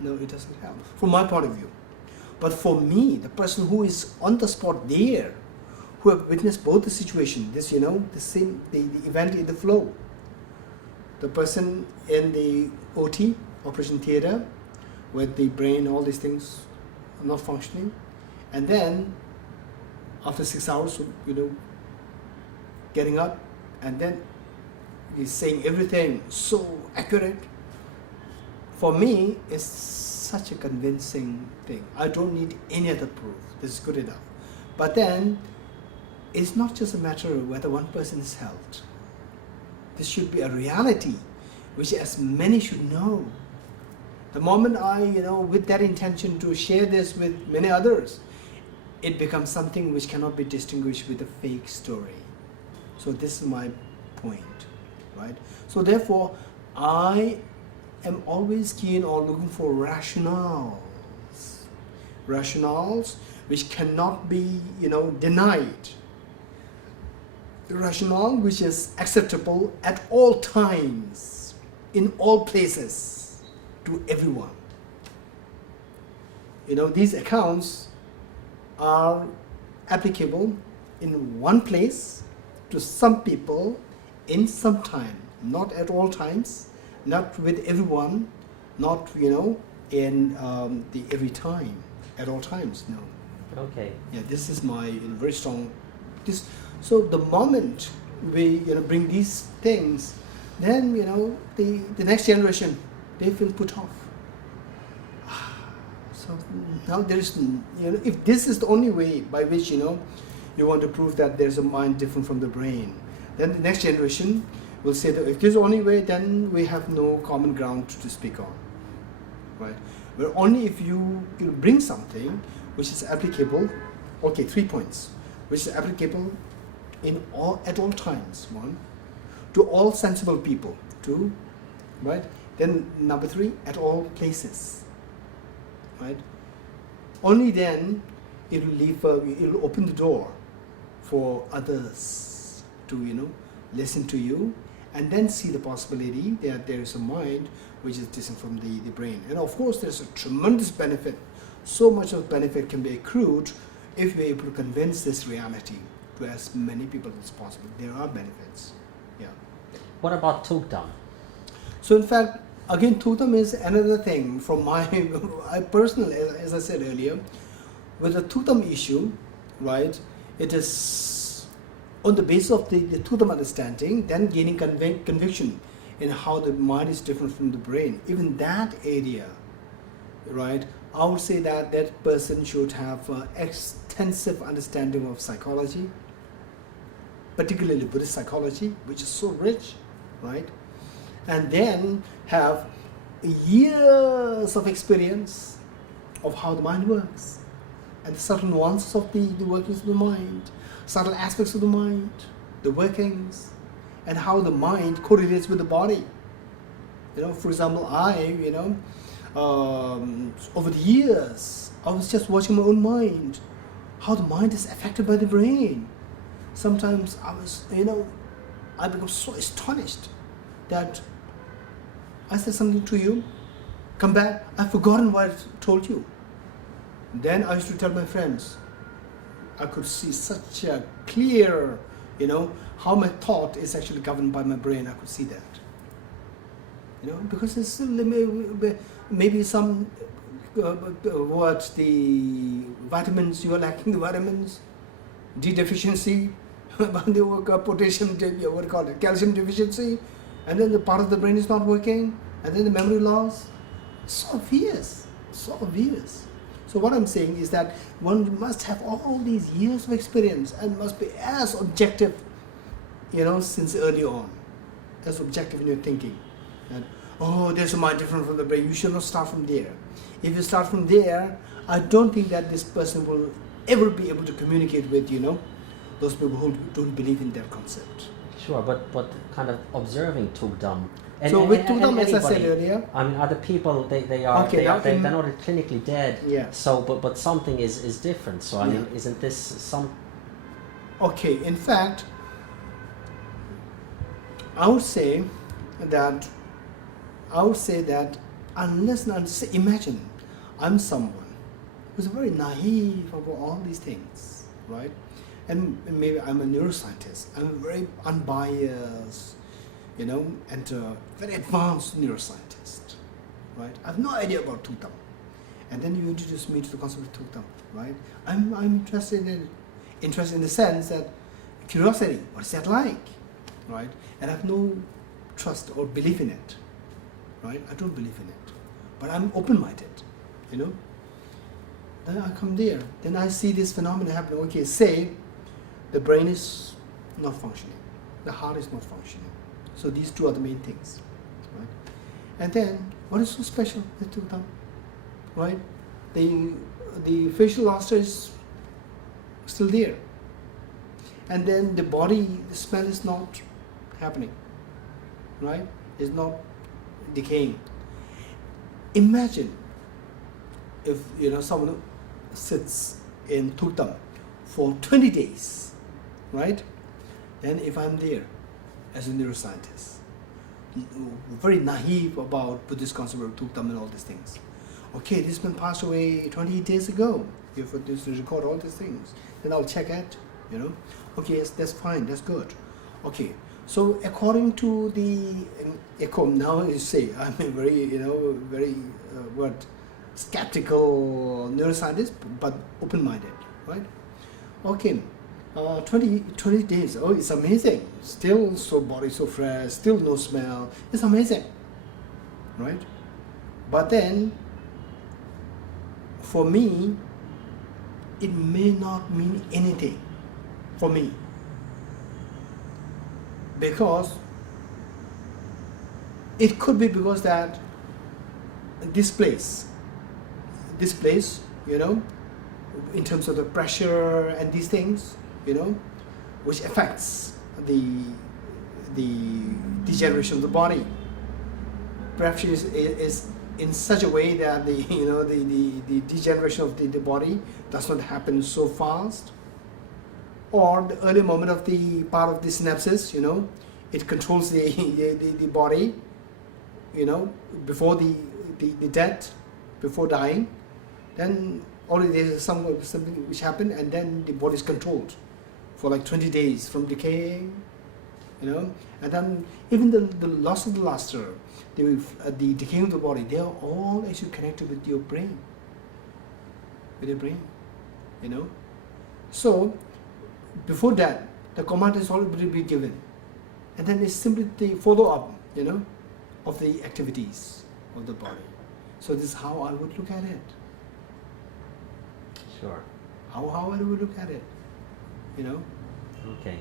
No, it doesn't help, from my point of view. But for me, the person who is on the spot there, who have witnessed both the situation, this, the event in the flow, the person in the OT, operation theater, with the brain, all these things not functioning, and then after 6 hours, getting up, and then he's saying everything so accurate. For me, it's such a convincing thing. I don't need any other proof. This is good enough. But then, it's not just a matter of whether one person is helped. This should be a reality, which as many should know. The moment I, with that intention to share this with many others, it becomes something which cannot be distinguished with a fake story. So this is my point, right? So therefore, I am always keen on looking for rationales which cannot be, denied. The rationale which is acceptable at all times, in all places, to everyone. These accounts are applicable in one place to some people in some time, not at all times, not with everyone, not in the every time, at all times. No. Okay. Yeah, this is my very strong. So the moment we bring these things, then the next generation, they feel put off. So now there is, if this is the only way by which You want to prove that there's a mind different from the brain. Then the next generation will say that if this is the only way, then we have no common ground to speak on, right? But only if you bring something which is applicable, okay, 3 points, which is applicable at all times, 1, to all sensible people, 2, right? Then number 3, at all places, right? Only then it will open the door for others to listen to you, and then see the possibility that there is a mind which is distant from the brain. And of course there's a tremendous benefit. So much of benefit can be accrued if we're able to convince this reality to as many people as possible. There are benefits. Yeah. What about Tukdam? So in fact, again, Tukdam is another thing from my I personally, as I said earlier, with the Tukdam issue, right, it is on the basis of the Tukdam understanding, then gaining conviction in how the mind is different from the brain. Even that area, right, I would say that that person should have extensive understanding of psychology, particularly Buddhist psychology, which is so rich, right, and then have years of experience of how the mind works, and the subtle nuances of the workings of the mind, subtle aspects of the mind, the workings, and how the mind correlates with the body. For example, over the years, I was just watching my own mind, how the mind is affected by the brain. Sometimes I become so astonished that I said something to you, come back, I've forgotten what I told you. Then I used to tell my friends, I could see such a clear, how my thought is actually governed by my brain. I could see that. Because it's still maybe some, the vitamins, you are lacking the vitamins, D deficiency, potassium, calcium deficiency, and then the part of the brain is not working, and then the memory loss. So obvious. So what I'm saying is that one must have all these years of experience and must be as objective, since early on, as objective in your thinking. And, there's a mind different from the brain. You should not start from there. If you start from there, I don't think that this person will ever be able to communicate with, those people who don't believe in that concept. Sure, but kind of observing Tukdam. With Tukdam, as I said earlier, I mean, other people they're not clinically dead. Yeah. So, but something is different. So I mean, isn't this some? Okay. In fact, I would say that unless imagine I'm someone who's very naive about all these things, right? And maybe I'm a neuroscientist. I'm a very unbiased, and a very advanced neuroscientist, right? I have no idea about Tukdam. And then you introduce me to the concept of Tukdam, right? I'm interested in the sense that curiosity, what is that like, right? And I have no trust or belief in it, right? I don't believe in it, but I'm open-minded, Then I come there, then I see this phenomenon happening. Okay, say the brain is not functioning, the heart is not functioning. So these two are the main things, right? And then what is so special with Tukdam, right? The facial luster is still there, and then the body, the smell is not happening, right? It's not decaying. Imagine if someone sits in Tukdam for 20 days, right? Then if I'm there as a neuroscientist, very naive about Buddhist concept of Tukdam and all these things. Okay, this man passed away 28 days ago. You have to record all these things. Then I'll check it, Okay, yes, that's fine, that's good. Okay, so according to the now you say I'm a very skeptical neuroscientist, but open-minded, right? Okay, 20 days. Oh, it's amazing. Still, body so fresh. Still no smell. It's amazing, right? But then, for me, it may not mean anything. for me. Because it could be because that this place, you know, in terms of the pressure and these things, you know, which affects the degeneration of the body. Perhaps is in such a way that the degeneration of the body does not happen so fast, or the early moment of the part of the synapses, you know, it controls the body, you know, before the death, before dying, then already there is something which happened, and then the body is controlled for like 20 days from decay, you know, and then even the loss of the luster, the decay of the body, they are all actually connected with your brain, you know. So before that, the command is already been given, and then it's simply the follow-up, you know, of the activities of the body. So this is how I would look at it. Sure. How I would look at it, you know. Okay.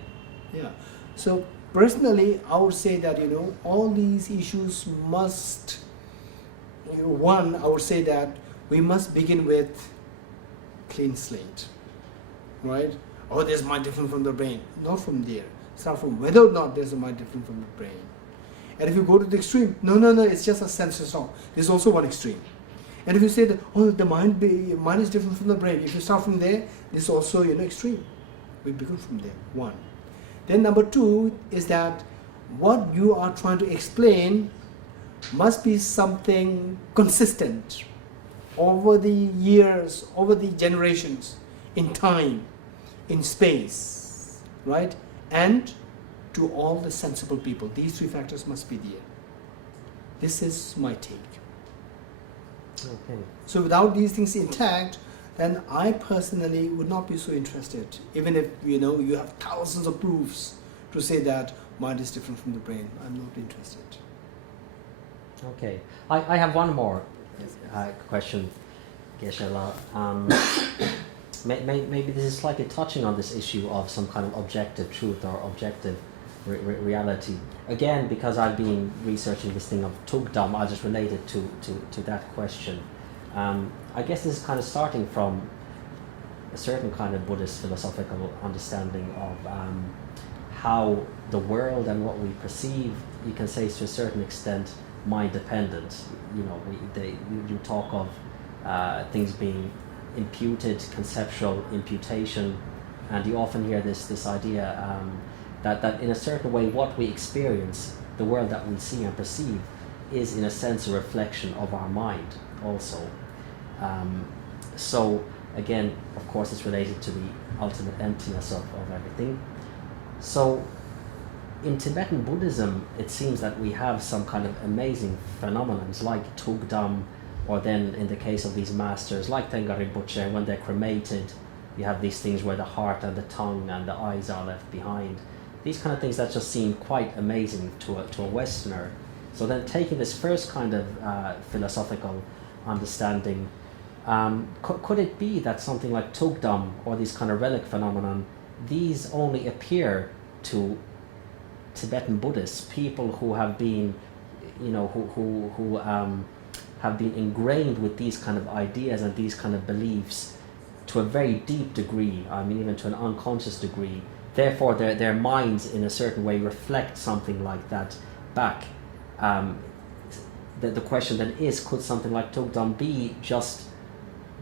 Yeah. So personally, I would say that, you know, all these issues must, you know, one, I would say that we must begin with clean slate, right? Oh, there's mind different from the brain. Not from there. Start from whether or not there's a mind different from the brain. And if you go to the extreme, no, it's just a sense of song. There's also one extreme. And if you say that, oh, the mind is different from the brain, if you start from there, this is also, you know, extreme. We begin from there, one. Then number two is that what you are trying to explain must be something consistent over the years, over the generations, in time, in space, right? And to all the sensible people. These three factors must be there. This is my take. Okay. So without these things intact, then I personally would not be so interested, even if, you know, you have thousands of proofs to say that mind is different from the brain. I'm not interested. Okay. I have one more question, Geshe-la. Maybe this is slightly touching on this issue of some kind of objective truth or objective reality. Again, because I've been researching this thing of Tukdam, I'll just relate it to that question. I guess this is kind of starting from a certain kind of Buddhist philosophical understanding of how the world and what we perceive, you can say, is to a certain extent mind dependent. You know, you talk of things being imputed, conceptual imputation, and you often hear this idea that in a certain way what we experience, the world that we see and perceive, is in a sense a reflection of our mind also. So again, of course, it's related to the ultimate emptiness of everything. So in Tibetan Buddhism, it seems that we have some kind of amazing phenomenons like Tukdam, or then in the case of these masters like Tengar Rinpoche, when they're cremated, you have these things where the heart and the tongue and the eyes are left behind. These kind of things that just seem quite amazing to a Westerner. So then taking this first kind of philosophical understanding, could it be that something like Tukdam or these kind of relic phenomenon, these only appear to Tibetan Buddhists, people who have been, you know, who have been ingrained with these kind of ideas and these kind of beliefs to a very deep degree, I mean even to an unconscious degree. Therefore their minds in a certain way reflect something like that back. The question then is, could something like Tukdam be just,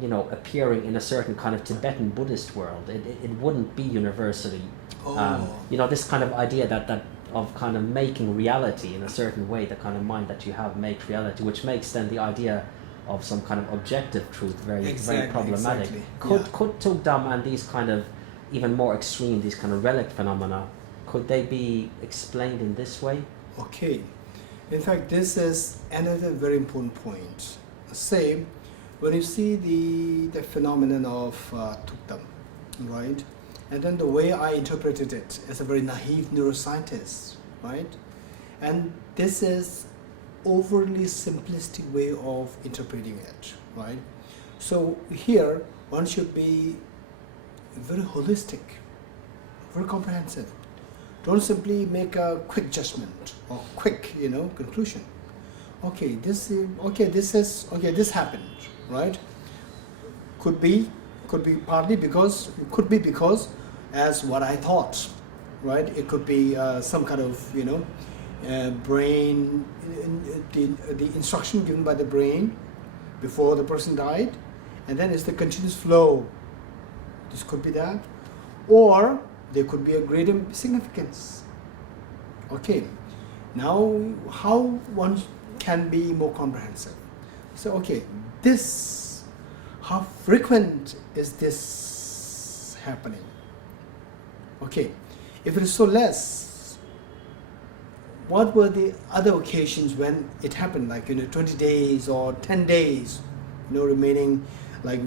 you know, appearing in a certain kind of Tibetan Buddhist world? It wouldn't be universally, you know, this kind of idea that of kind of making reality in a certain way, the kind of mind that you have makes reality, which makes then the idea of some kind of objective truth very problematic. Exactly. Could Tukdam and these kind of even more extreme, these kind of relic phenomena, could they be explained in this way? Okay. In fact, this is another very important point. Say, when you see the phenomenon of Tukdam, right? And then the way I interpreted it as a very naive neuroscientist, right? And this is overly simplistic way of interpreting it, right? So here, one should be very holistic very comprehensive. Don't simply make a quick judgment or quick, conclusion. This happened, right? Could be partly because, as what I thought, right? It could be some kind of, brain, the instruction given by the brain before the person died, and then it's the continuous flow. This could be that, or there could be a greater significance. Okay, now how one can be more comprehensive. So how frequent is this happening? Okay, if it is so less, what were the other occasions when it happened, like 20 days or 10 days, remaining, like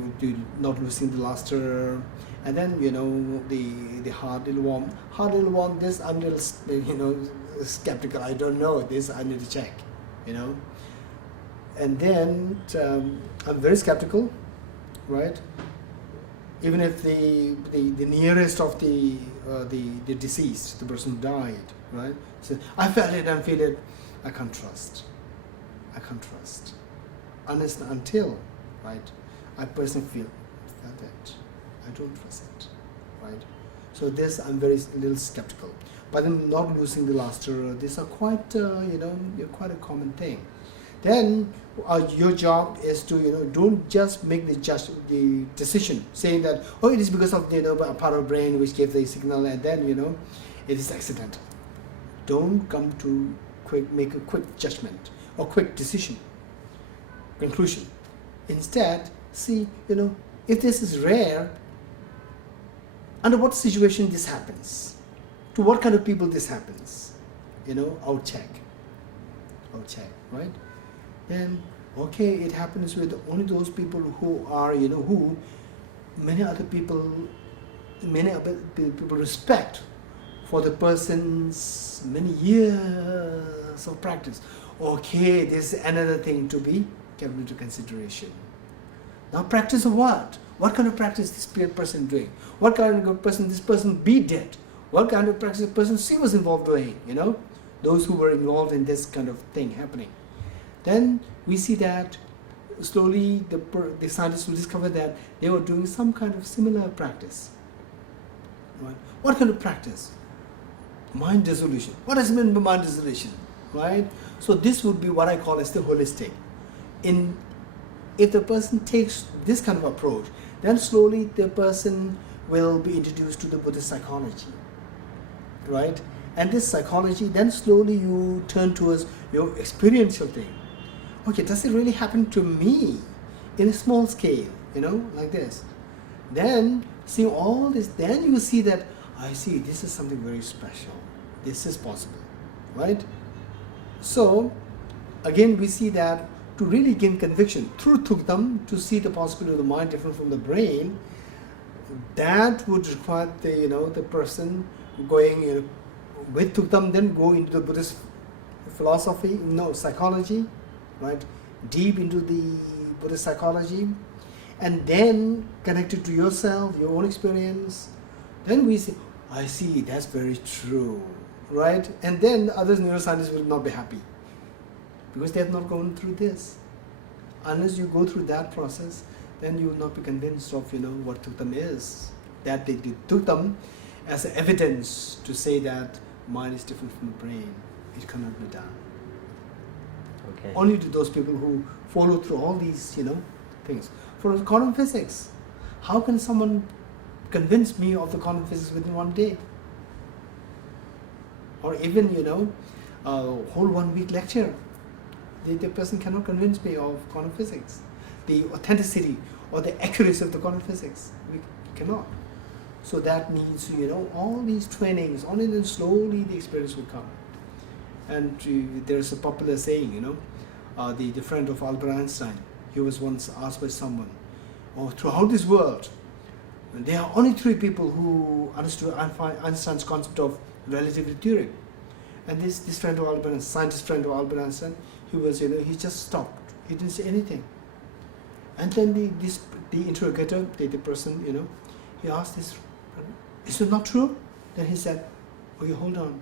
not losing the luster, and then the heart little warm. This I'm little skeptical. I don't know. This I need to check. And then I'm very skeptical, right? Even if the nearest of the deceased, the person who died, right? So I felt it and feel it. I can't trust. Unless and until, right? I personally feel that I don't trust it, right? So this I'm very little skeptical. But then not losing the luster, these are quite quite a common thing. Then your job is to don't just make the decision saying that it is because of a part of brain which gave the signal, and then it is accidental. Don't come to make a quick judgment or quick decision conclusion. Instead, see if this is rare, under what situation this happens, to what kind of people this happens, I'll check, right? Then it happens with only those people who are who many other people respect for the person's many years of practice. This is another thing to be kept into consideration. Now, practice of what? What kind of practice this person doing? What kind of person this person B did? What kind of practice the person C was involved doing? Those who were involved in this kind of thing happening. Then we see that slowly the scientists will discover that they were doing some kind of similar practice. Right? What kind of practice? Mind dissolution. What does it mean by mind dissolution? Right? So this would be what I call as the holistic. If the person takes this kind of approach, then slowly the person will be introduced to the Buddhist psychology, right? And this psychology, then slowly you turn towards your experiential thing. Does it really happen to me in a small scale, like this? Then see all this, then you see that, I see, this is something very special. This is possible, right? So, again, we see that to really gain conviction through Tukdam, to see the possibility of the mind different from the brain, that would require the person going with Tukdam, then go into the Buddhist philosophy, psychology, right? Deep into the Buddhist psychology, and then connected to yourself, your own experience. Then we say, I see, that's very true, right? And then other neuroscientists will not be happy, because they have not gone through this. Unless you go through that process, then you will not be convinced of what Tukdam is. That they did Tukdam as evidence to say that mind is different from the brain. It cannot be done. Okay. Only to those people who follow through all these things. For quantum physics, how can someone convince me of the quantum physics within one day? Or even a whole 1 week lecture. The person cannot convince me of quantum physics, the authenticity or the accuracy of the quantum physics. We cannot. So that needs all these trainings. Only then slowly the experience will come. And there's a popular saying, the friend of Albert Einstein. He was once asked by someone, throughout this world, there are only 3 people who understood Einstein's concept of relativity theory. And this friend of Albert Einstein, scientist friend of Albert Einstein, he was, he just stopped. He didn't say anything. And then the interrogator, the person, he asked this, is it not true? Then he said, okay, hold on.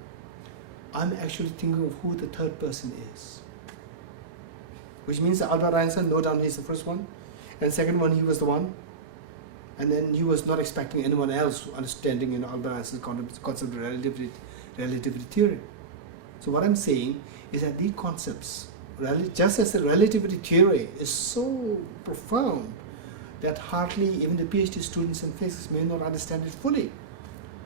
I'm actually thinking of who the third person is. Which means that Albert Einstein, no doubt he's the first one. And second one, he was the one. And then he was not expecting anyone else understanding Albert Einstein's concept of relativity theory. So what I'm saying is that these concepts, just as the relativity theory is so profound that hardly even the PhD students in physics may not understand it fully.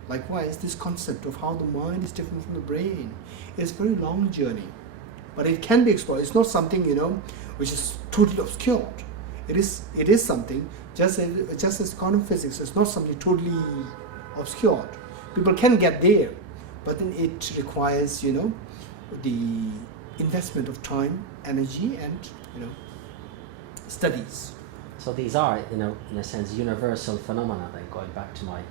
Likewise, this concept of how the mind is different from the brain is a very long journey, but it can be explored. It's not something which is totally obscured. It is something just as quantum physics is not something totally obscured. People can get there, but then it requires the investment of time, energy, and studies. So these are, in a sense, universal phenomena. Then going back to my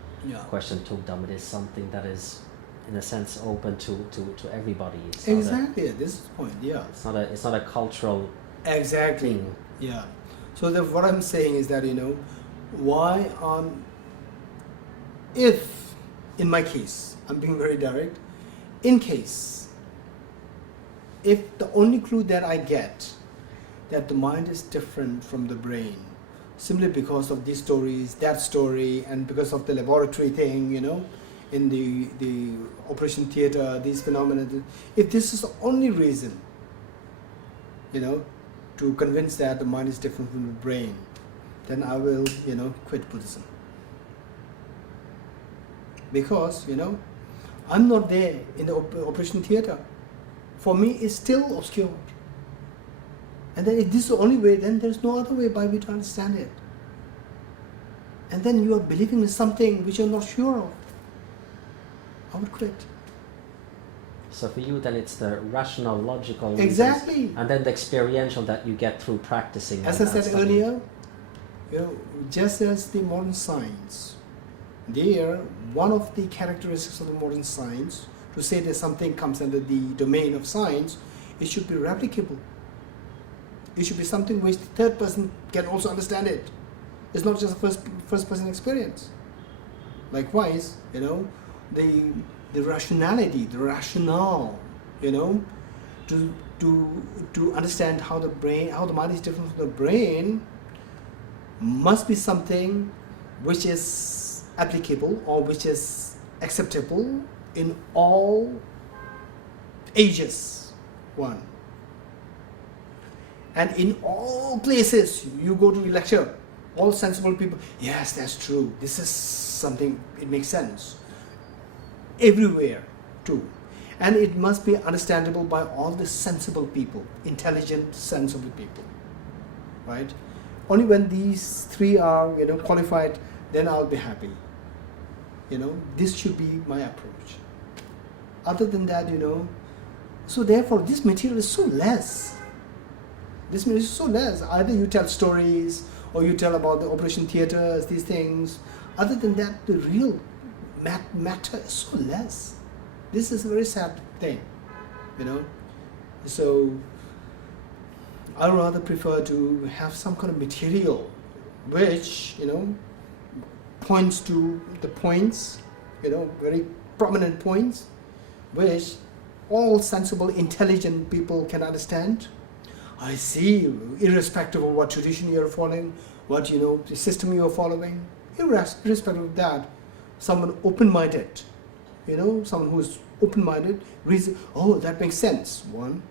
question, Tukdam, it is something that is, in a sense, open to everybody. It's exactly. This is the point. Yeah. It's not a cultural. Exactly. Thing. Yeah. So what I'm saying is that why if in my case, I'm being very direct, if the only clue that I get that the mind is different from the brain, simply because of these stories, that story, and because of the laboratory thing, in the operation theater, these phenomena, if this is the only reason, to convince that the mind is different from the brain, then I will, quit Buddhism. Because, I'm not there in the operation theater. For me, it's still obscure. And then if this is the only way, then there's no other way by which to understand it. And then you are believing in something which you're not sure of. I would quit. So for you, then it's the rational, logical reasons, exactly, and then the experiential that you get through practicing. As I said earlier, just as the modern science, one of the characteristics of the modern science, to say that something comes under the domain of science, it should be replicable. It should be something which the third person can also understand it. It's not just a first person experience. Likewise, the rationality, the rationale, to understand how the mind is different from the brain, must be something which is applicable or which is acceptable in all ages. One. And in all places you go to the lecture, all sensible people, yes, that's true. This is something, it makes sense. Everywhere too. And it must be understandable by all the sensible people, intelligent, sensible people. Right? Only when these three are, qualified, then I'll be happy. This should be my approach. Other than that, so therefore this material is so less. This material is so less. Either you tell stories or you tell about the operation theaters, these things. Other than that, the real matter is so less. This is a very sad thing, So I rather prefer to have some kind of material which, points to the points, very prominent points, which all sensible, intelligent people can understand. I see, irrespective of what tradition you are following, what the system you are following, irrespective of that, someone open-minded, someone who is open-minded, reason, oh, that makes sense, one,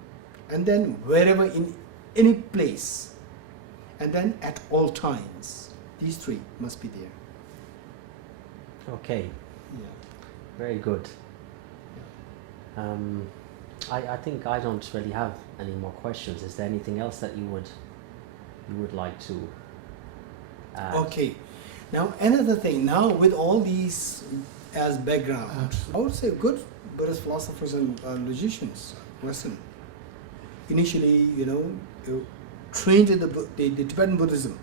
and then wherever, in any place, and then at all times, these three must be there. Okay. Yeah. Very good. I think I don't really have any more questions. Is there anything else that you would like to add? Okay. Now another thing. Now with all these as background, I would say good Buddhist philosophers and logicians, Western, initially, trained in the Tibetan Buddhism.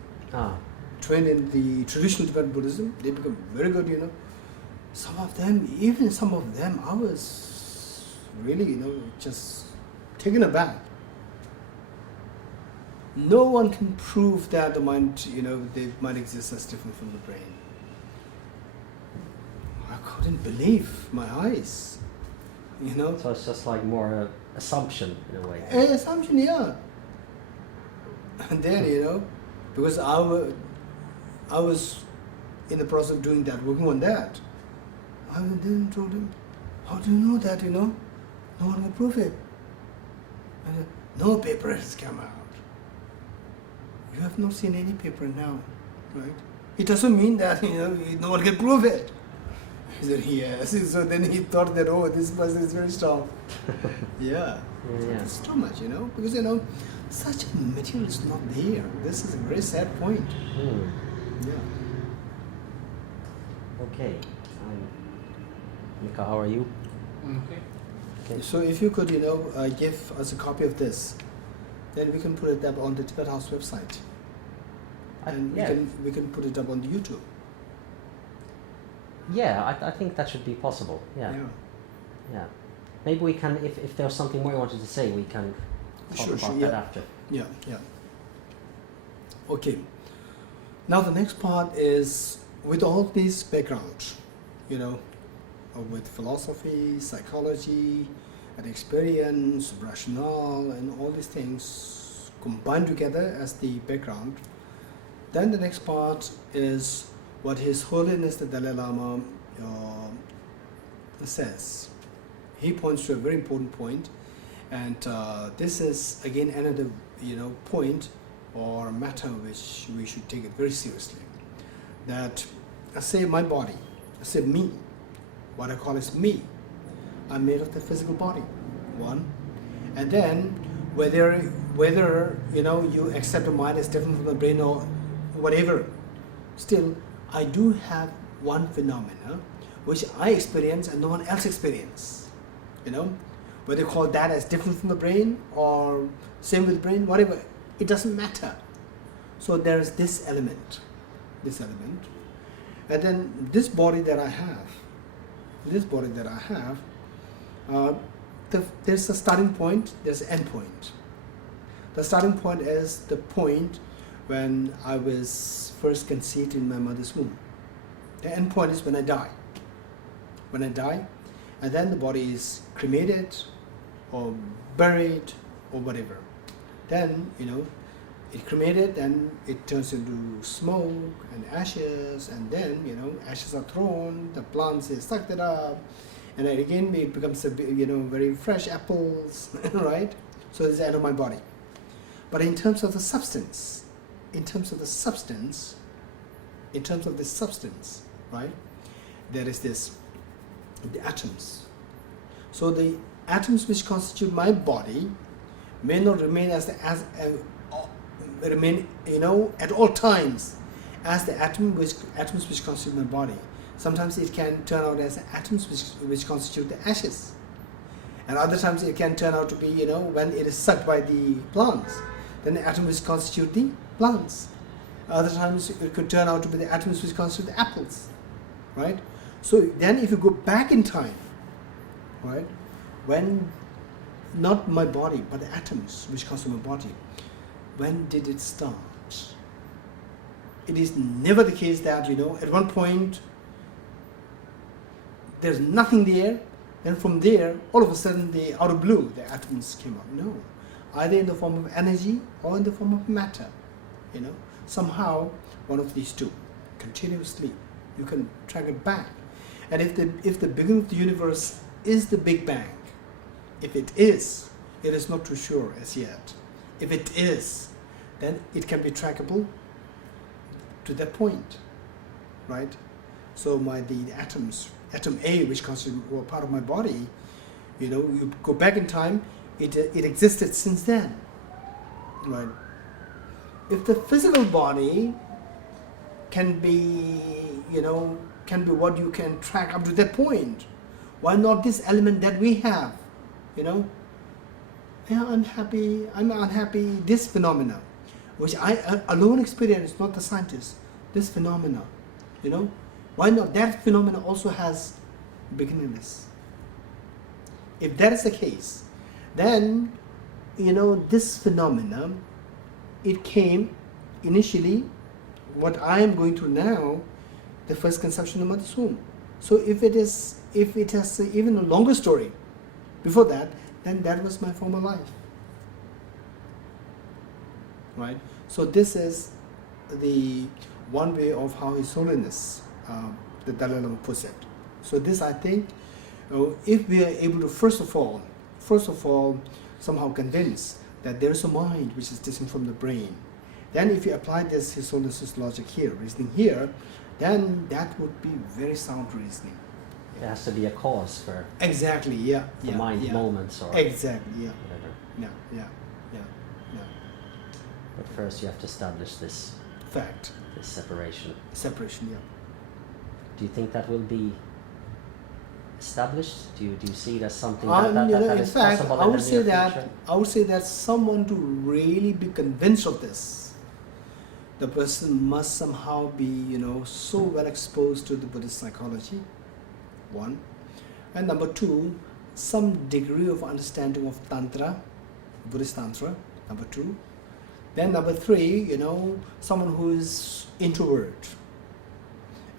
Trained in the traditional Tibetan Buddhism, they become very good. Some of them, I was really, just taken aback. No one can prove that the mind, the mind exists as different from the brain. couldn't believe my eyes, you know. So it's just like more a assumption in a way. An assumption, yeah. And then, you know, because I was in the process of doing that, working on that. I then told him, how do you know that, you know? No one will prove it. And no paper has come out. You have not seen any paper now, right? It doesn't mean that, you know, no one can prove it. He said, yes. So then he thought that, oh, this person is very strong. Yeah. It's too much, you know, because, you know, such material is not there. This is a very sad point. Yeah. Okay. Mika, how are you? Okay. So if you could, you know, give us a copy of this, then we can put it up on the Tibet House website. And we can put it up on the YouTube. Yeah, I think that should be possible. Yeah. Maybe we can, if there's something more you wanted to say, we can talk about that after. Yeah. Okay. Now the next part is, with all these backgrounds, you know, with philosophy, psychology, and experience, rationale, and all these things combined together as the background, then the next part is what His Holiness the Dalai Lama says. He points to a very important point, and this is again another, you know, point or matter which we should take it very seriously. That I say my body, I say me, what I call is me. I'm made of the physical body, one, and then whether you know you accept the mind as different from the brain or whatever, still I do have one phenomena which I experience and no one else experience. You know, whether you call that as different from the brain or same with the brain, whatever, it doesn't matter. So there is this element, and then this body that I have, there's a starting point, there's an end point. The starting point is the point when I was first conceived in my mother's womb. The end point is when I die. And then the body is cremated or buried or whatever. Then, you know, it cremated, then it turns into smoke and ashes, and then, you know, ashes are thrown, the plants is sucked it up, and then again it becomes, you know, very fresh apples, right? So it's the end of my body. But in terms of the substance, right, there is this, the atoms. So the atoms which constitute my body may not remain remain, you know, at all times as the atoms which constitute my body. Sometimes it can turn out as atoms which constitute the ashes, and other times it can turn out to be, you know, when it is sucked by the plants, then the atoms which constitute the plants. Other times it could turn out to be the atoms which constitute the apples, right? So then if you go back in time, right, when not my body but the atoms which constitute my body, when did it start? It is never the case that, you know, at one point there's nothing there, and from there all of a sudden out of blue the atoms came up. No, either in the form of energy or in the form of matter, you know, somehow one of these two, continuously you can track it back. And if the beginning of the universe is the Big Bang, if it is not too sure as yet. If it is, then it can be trackable to that point, right? So the atoms, atom A, which constitutes part of my body, you know, you go back in time, it existed since then, right? If the physical body can be, you know, can be what you can track up to that point, why not this element that we have, you know? Yeah, I'm unhappy, this phenomena, which I alone experience, not the scientist, this phenomena, you know? Why not that phenomena also has beginningless? If that is the case, then, you know, this phenomena, it came initially, what I am going through now, the first conception of mother's womb. So if it has even a longer story before that, then that was my former life. Right? So this is the one way of how His Holiness, the Dalai Lama, puts it. So this, I think, if we are able to first of all, somehow convince that there is a mind which is distinct from the brain, then if you apply this His Holiness's logic here, reasoning here, then that would be very sound reasoning. There has to be a cause for Exactly, the mind moments or exactly, whatever. yeah. But first you have to establish this Fact. separation. Separation, yeah. Do you think that will be established? Do you see it as something You know, that in is fact, possible I in would the say near that future? I would say that someone to really be convinced of this, the person must somehow be, you know, so well exposed to the Buddhist psychology, one, and number two, some degree of understanding of Tantra, Buddhist Tantra, number two. Then number three, you know, someone who is introvert,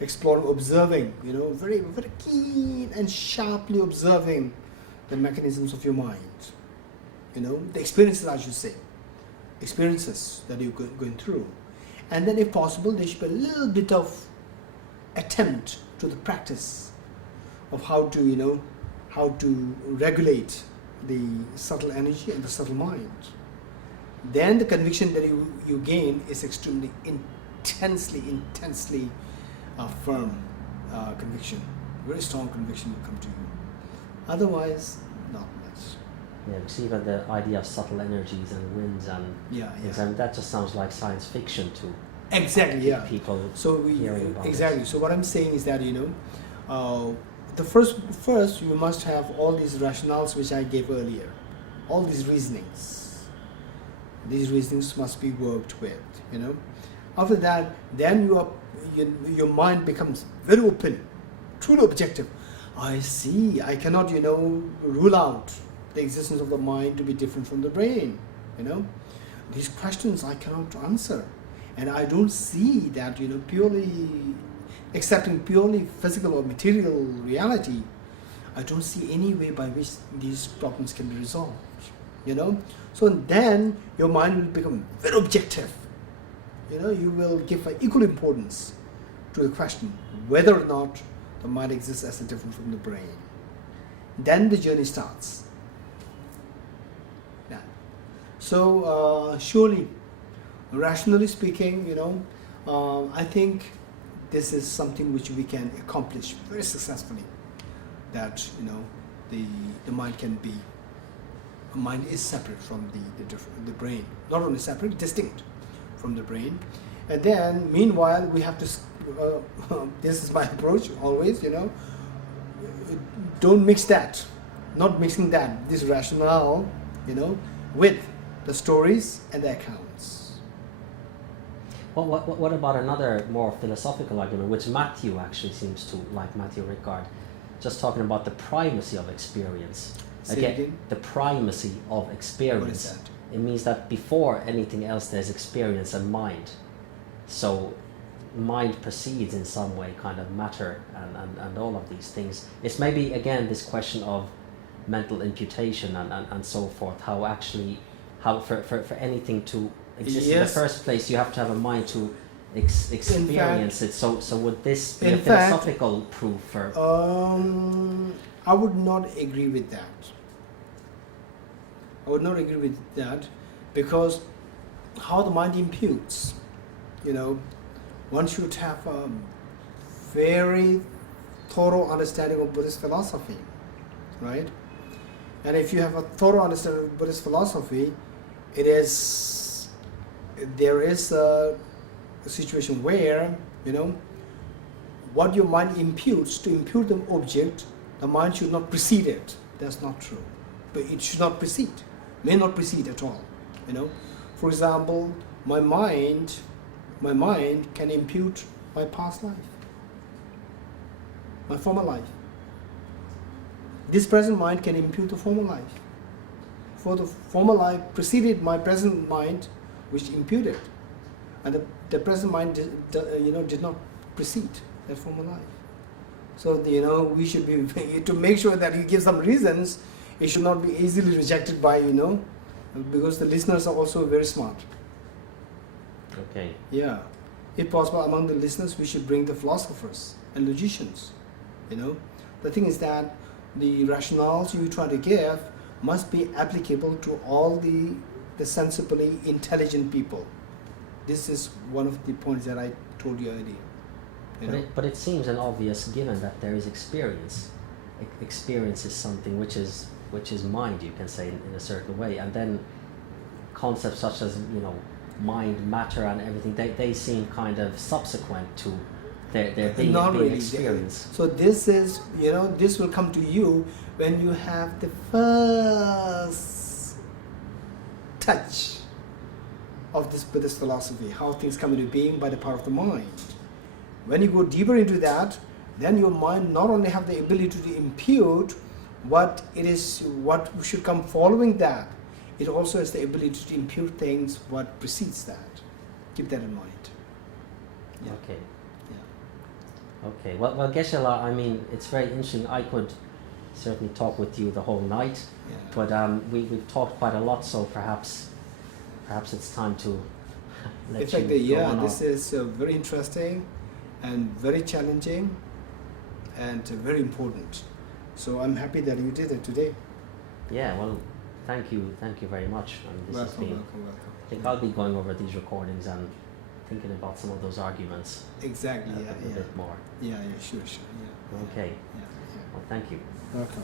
exploring, observing, you know, very, very keen and sharply observing the mechanisms of your mind. You know, the experiences, I should say, experiences that you're going through. And then if possible, there should be a little bit of attempt to the practice of how to, you know, how to regulate the subtle energy and the subtle mind. Then the conviction that you gain is extremely intensely firm conviction. Very strong conviction will come to you. Otherwise, not much. Yeah, because even the idea of subtle energies and winds and things, and that just sounds like science fiction to exactly, yeah. people hearing about exactly. it. So what I'm saying is that, you know, the first you must have all these rationales which I gave earlier, all these reasonings. These reasonings must be worked with, you know. After that, then your mind becomes very open, truly objective. I see, I cannot, you know, rule out the existence of the mind to be different from the brain, you know. These questions I cannot answer. And I don't see that, you know, purely, accepting purely physical or material reality, I don't see any way by which these problems can be resolved, you know. So then your mind will become very objective. You know, you will give equal importance to the question whether or not the mind exists as different from the brain. Then the journey starts. Yeah. So surely, rationally speaking, you know, I think this is something which we can accomplish very successfully. That, you know, the mind can be. Mind is separate from the brain, not only separate, distinct from the brain. And then meanwhile we have to this is my approach always, you know, don't mix that, not mixing that, this rationale, you know, with the stories and the accounts. Well, what about another more philosophical argument, which Matthew actually seems to like, Matthew Ricard, just talking about the primacy of experience. Again, the primacy of experience. What is that? It means that before anything else, there's experience and mind. So mind precedes in some way kind of matter and all of these things. It's maybe, again, this question of mental imputation and so forth, how actually, how for anything to exist in the first place, you have to have a mind to experience it. So would this be a philosophical proof for... I would not agree with that. I would not agree with that because how the mind imputes, you know, one should have a very thorough understanding of Buddhist philosophy, right? And if you have a thorough understanding of Buddhist philosophy, there is a situation where, you know, what your mind imputes, to impute the object, the mind should not precede it. That's not true. But it should not precede, may not precede at all. You know, for example, my mind can impute my past life, my former life. This present mind can impute the former life. For the former life preceded my present mind, which imputed, and the present mind did not precede that former life. So we should be to make sure that you give some reasons. It should not be easily rejected by because the listeners are also very smart. Okay. Yeah, if possible, among the listeners, we should bring the philosophers and logicians. The thing is that the rationales you try to give must be applicable to all the sensibly intelligent people. This is one of the points that I told you earlier. But it seems an obvious given that there is experience. Experience is something which is mind, you can say, in a certain way, and then concepts such as mind, matter, and everything, they seem kind of subsequent to their being really experience. So this is this will come to you when you have the first touch of this Buddhist philosophy, how things come into being by the power of the mind. When you go deeper into that, then your mind not only have the ability to impute what should come following that, it also has the ability to impute things what precedes that. Keep that in mind. Yeah. Okay. Yeah. Okay. Well, Geshe-la, I mean, it's very interesting. I could certainly talk with you the whole night, Yeah. but we've talked quite a lot, so perhaps it's time to let In fact, you go on. this is very interesting and very challenging and very important. So I'm happy that you did it today. Yeah, well, thank you very much. This has been, Welcome. I think I'll be going over these recordings and thinking about some of those arguments Exactly, a bit more. Yeah, sure, yeah. Okay. Yeah. Well, thank you. Welcome.